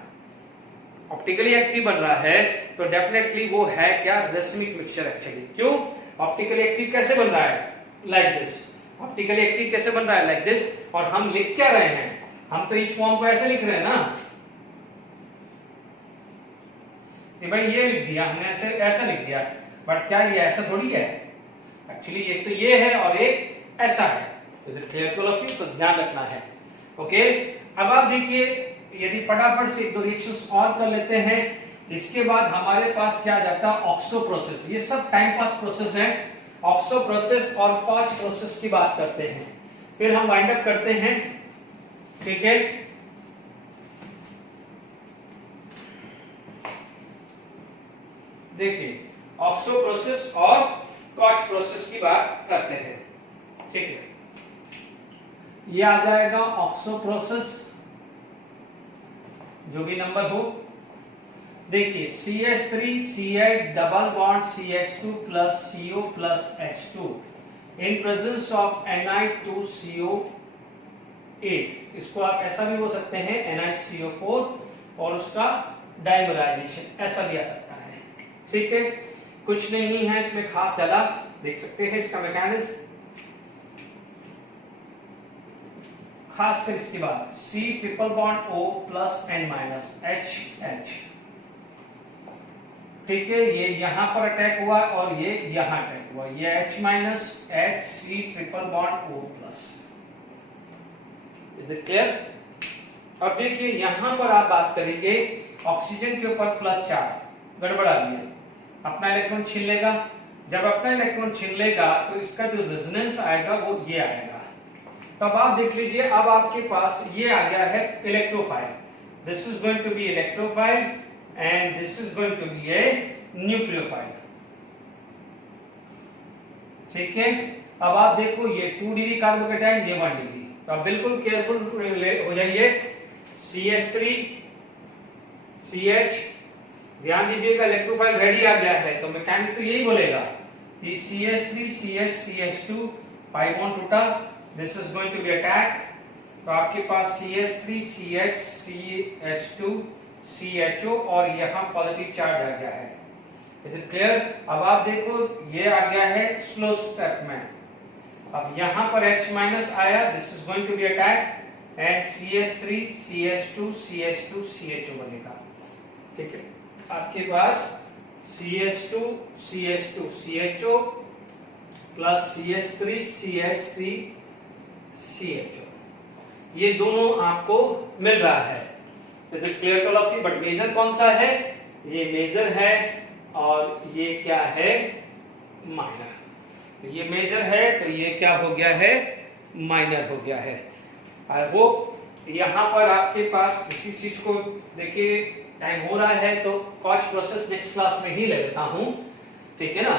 ऑप्टिकली एक्टिव बन रहा है, तो डेफिनेटली वो है क्या, रैसिमिक मिक्सचर। एक्चुअली क्यों ऑप्टिकली एक्टिव कैसे बन रहा है, लाइक दिस, ऑप्टिकली एक्टिव कैसे बन रहा है, लाइक दिस। और हम लिख क्या रहे हैं, हम तो इस फॉर्म को ऐसे लिख रहे हैं ना, कि भाई ये लिख दिया हमने, ऐसा लिख दिया, बट क्या ये ऐसा थोड़ी है, एक्चुअली एक तो ये है और एक ऐसा है। तो ध्यान रखना है। ओके, अब आप देखिए यदि फटाफट से एक दो रिएक्शंस और कर लेते हैं, इसके बाद हमारे पास क्या जाता है ऑक्सो प्रोसेस। ये सब टाइम पास प्रोसेस है। ऑक्सो प्रोसेस और कॉच प्रोसेस की बात करते हैं, फिर हम वाइंड अप करते हैं। ठीक है, देखिए ऑक्सो प्रोसेस और कॉच प्रोसेस की बात करते हैं। ठीक है, ये आ जाएगा ऑक्सो प्रोसेस, जो भी नंबर हो। देखिए CH3 CH double bond CH2 plus CO plus H2 in presence of Ni2CO8। इसको आप ऐसा भी बोल सकते हैं NiCO4 और उसका डाइमराइजेशन ऐसा भी आ सकता है। ठीक है, कुछ नहीं है इसमें खास ज्यादा, देख सकते हैं इसका मैकेनिज्म। खासकर इसके बाद C triple bond O plus N minus HH। ठीक है, ये यहां पर अटैक हुआ और ये यहां अटैक हुआ, ये H minus HC triple bond O plus. Is it clear? अब देखिए यहां पर आप बात करेंगे ऑक्सीजन के ऊपर प्लस चार्ज गड़बड़ा गया, अपना इलेक्ट्रॉन छीन लेगा। जब अपना इलेक्ट्रॉन छीन लेगा तो इसका जो रेजोनेंस आएगा वो ये आएगा। तो अब आप देख लीजिए, अब आपके पास ये आ गया है electrophile. This is going to be electrophile and this is going to be a nucleophile। ठीक है, अब आप देखो ये 2 डिग्री कार्बोकेटाइन, ये 1 डिग्री। तो आप बिल्कुल केयरफुल हो जाइए। CH3 CH, ध्यान दीजिएगा इलेक्ट्रोफाइल रेडी आ गया है, तो मैकेनिक तो यही बोलेगा कि CH3 CH CH2 pi bond टूटा, this is going to be attack. तो आपके पास CH3 CH CH2 CHO और यहां पॉजिटिव चार्ज आ गया है। Is it clear? अब आप देखो ये आ गया है स्लो स्टेप में। अब यहां पर H माइनस आया, this is going to be attack and CH3 CH2 CH2 CHO बनेगा। ठीक है, आपके पास CH2 CH2 CHO plus CH3 CH3 CHO, ये दोनों आपको मिल रहा है। Clear to all of you, but major कौन सा है? ये मेजर है और ये क्या है? माइनर। ये मेजर है तो ये क्या हो गया है? माइनर हो गया है। आई होप यहां पर आपके पास किसी चीज को देखिए, टाइम हो रहा है तो कॉच प्रोसेस नेक्स्ट क्लास में ही ले लेता हूं। ठीक है ना?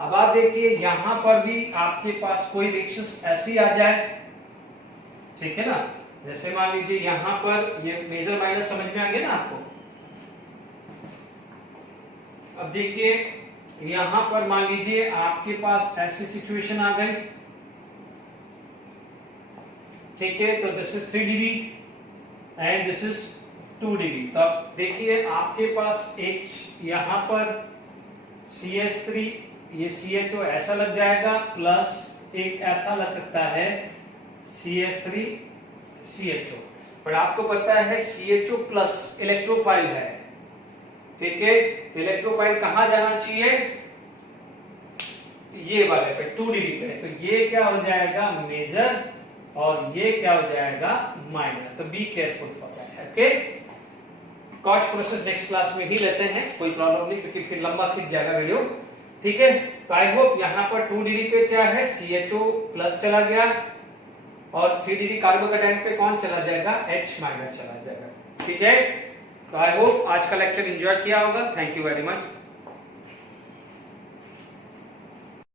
अब आप देखिए यहां पर भी आपके पास कोई रिएक्शंस ऐसी आ जाए, ठीक है ना, जैसे मान लीजिए यहां पर ये मेजर माइनर समझ में आ गया ना आपको। अब देखिए यहां पर मान लीजिए आपके पास ऐसी सिचुएशन आ गई। ठीक है, तो this is 3 degree and this is 2 degree. तो अब देखिए आपके पास एक यहां पर CH3 ये CHO ऐसा लग जाएगा, प्लस एक ऐसा लग सकता है CH3 CHO, पर आपको पता है CHO प्लस इलेक्ट्रोफाइल है। ठीक है, इलेक्ट्रोफाइल कहां जाना चाहिए? ये वाले पे 2 डिग्री पे। तो ये क्या हो जाएगा? मेजर, और ये क्या हो जाएगा? माइनर। तो be careful for that. Okay, कॉच प्रोसेस नेक्स्ट क्लास में ही लेते हैं, कोई प्रॉब्लम नहीं, क्योंकि फिर लंबा खिंच जाएगा वीडियो। ठीक है, तो आई होप यहां पर 2 डिग्री पे क्या है? CHO प्लस चला गया और 3 डिग्री कार्बोकेटाइन पे कौन चला जाएगा? H माइनस चला जाएगा। ठीक है, तो आई होप आज का लेक्चर एंजॉय किया होगा। Thank you very much.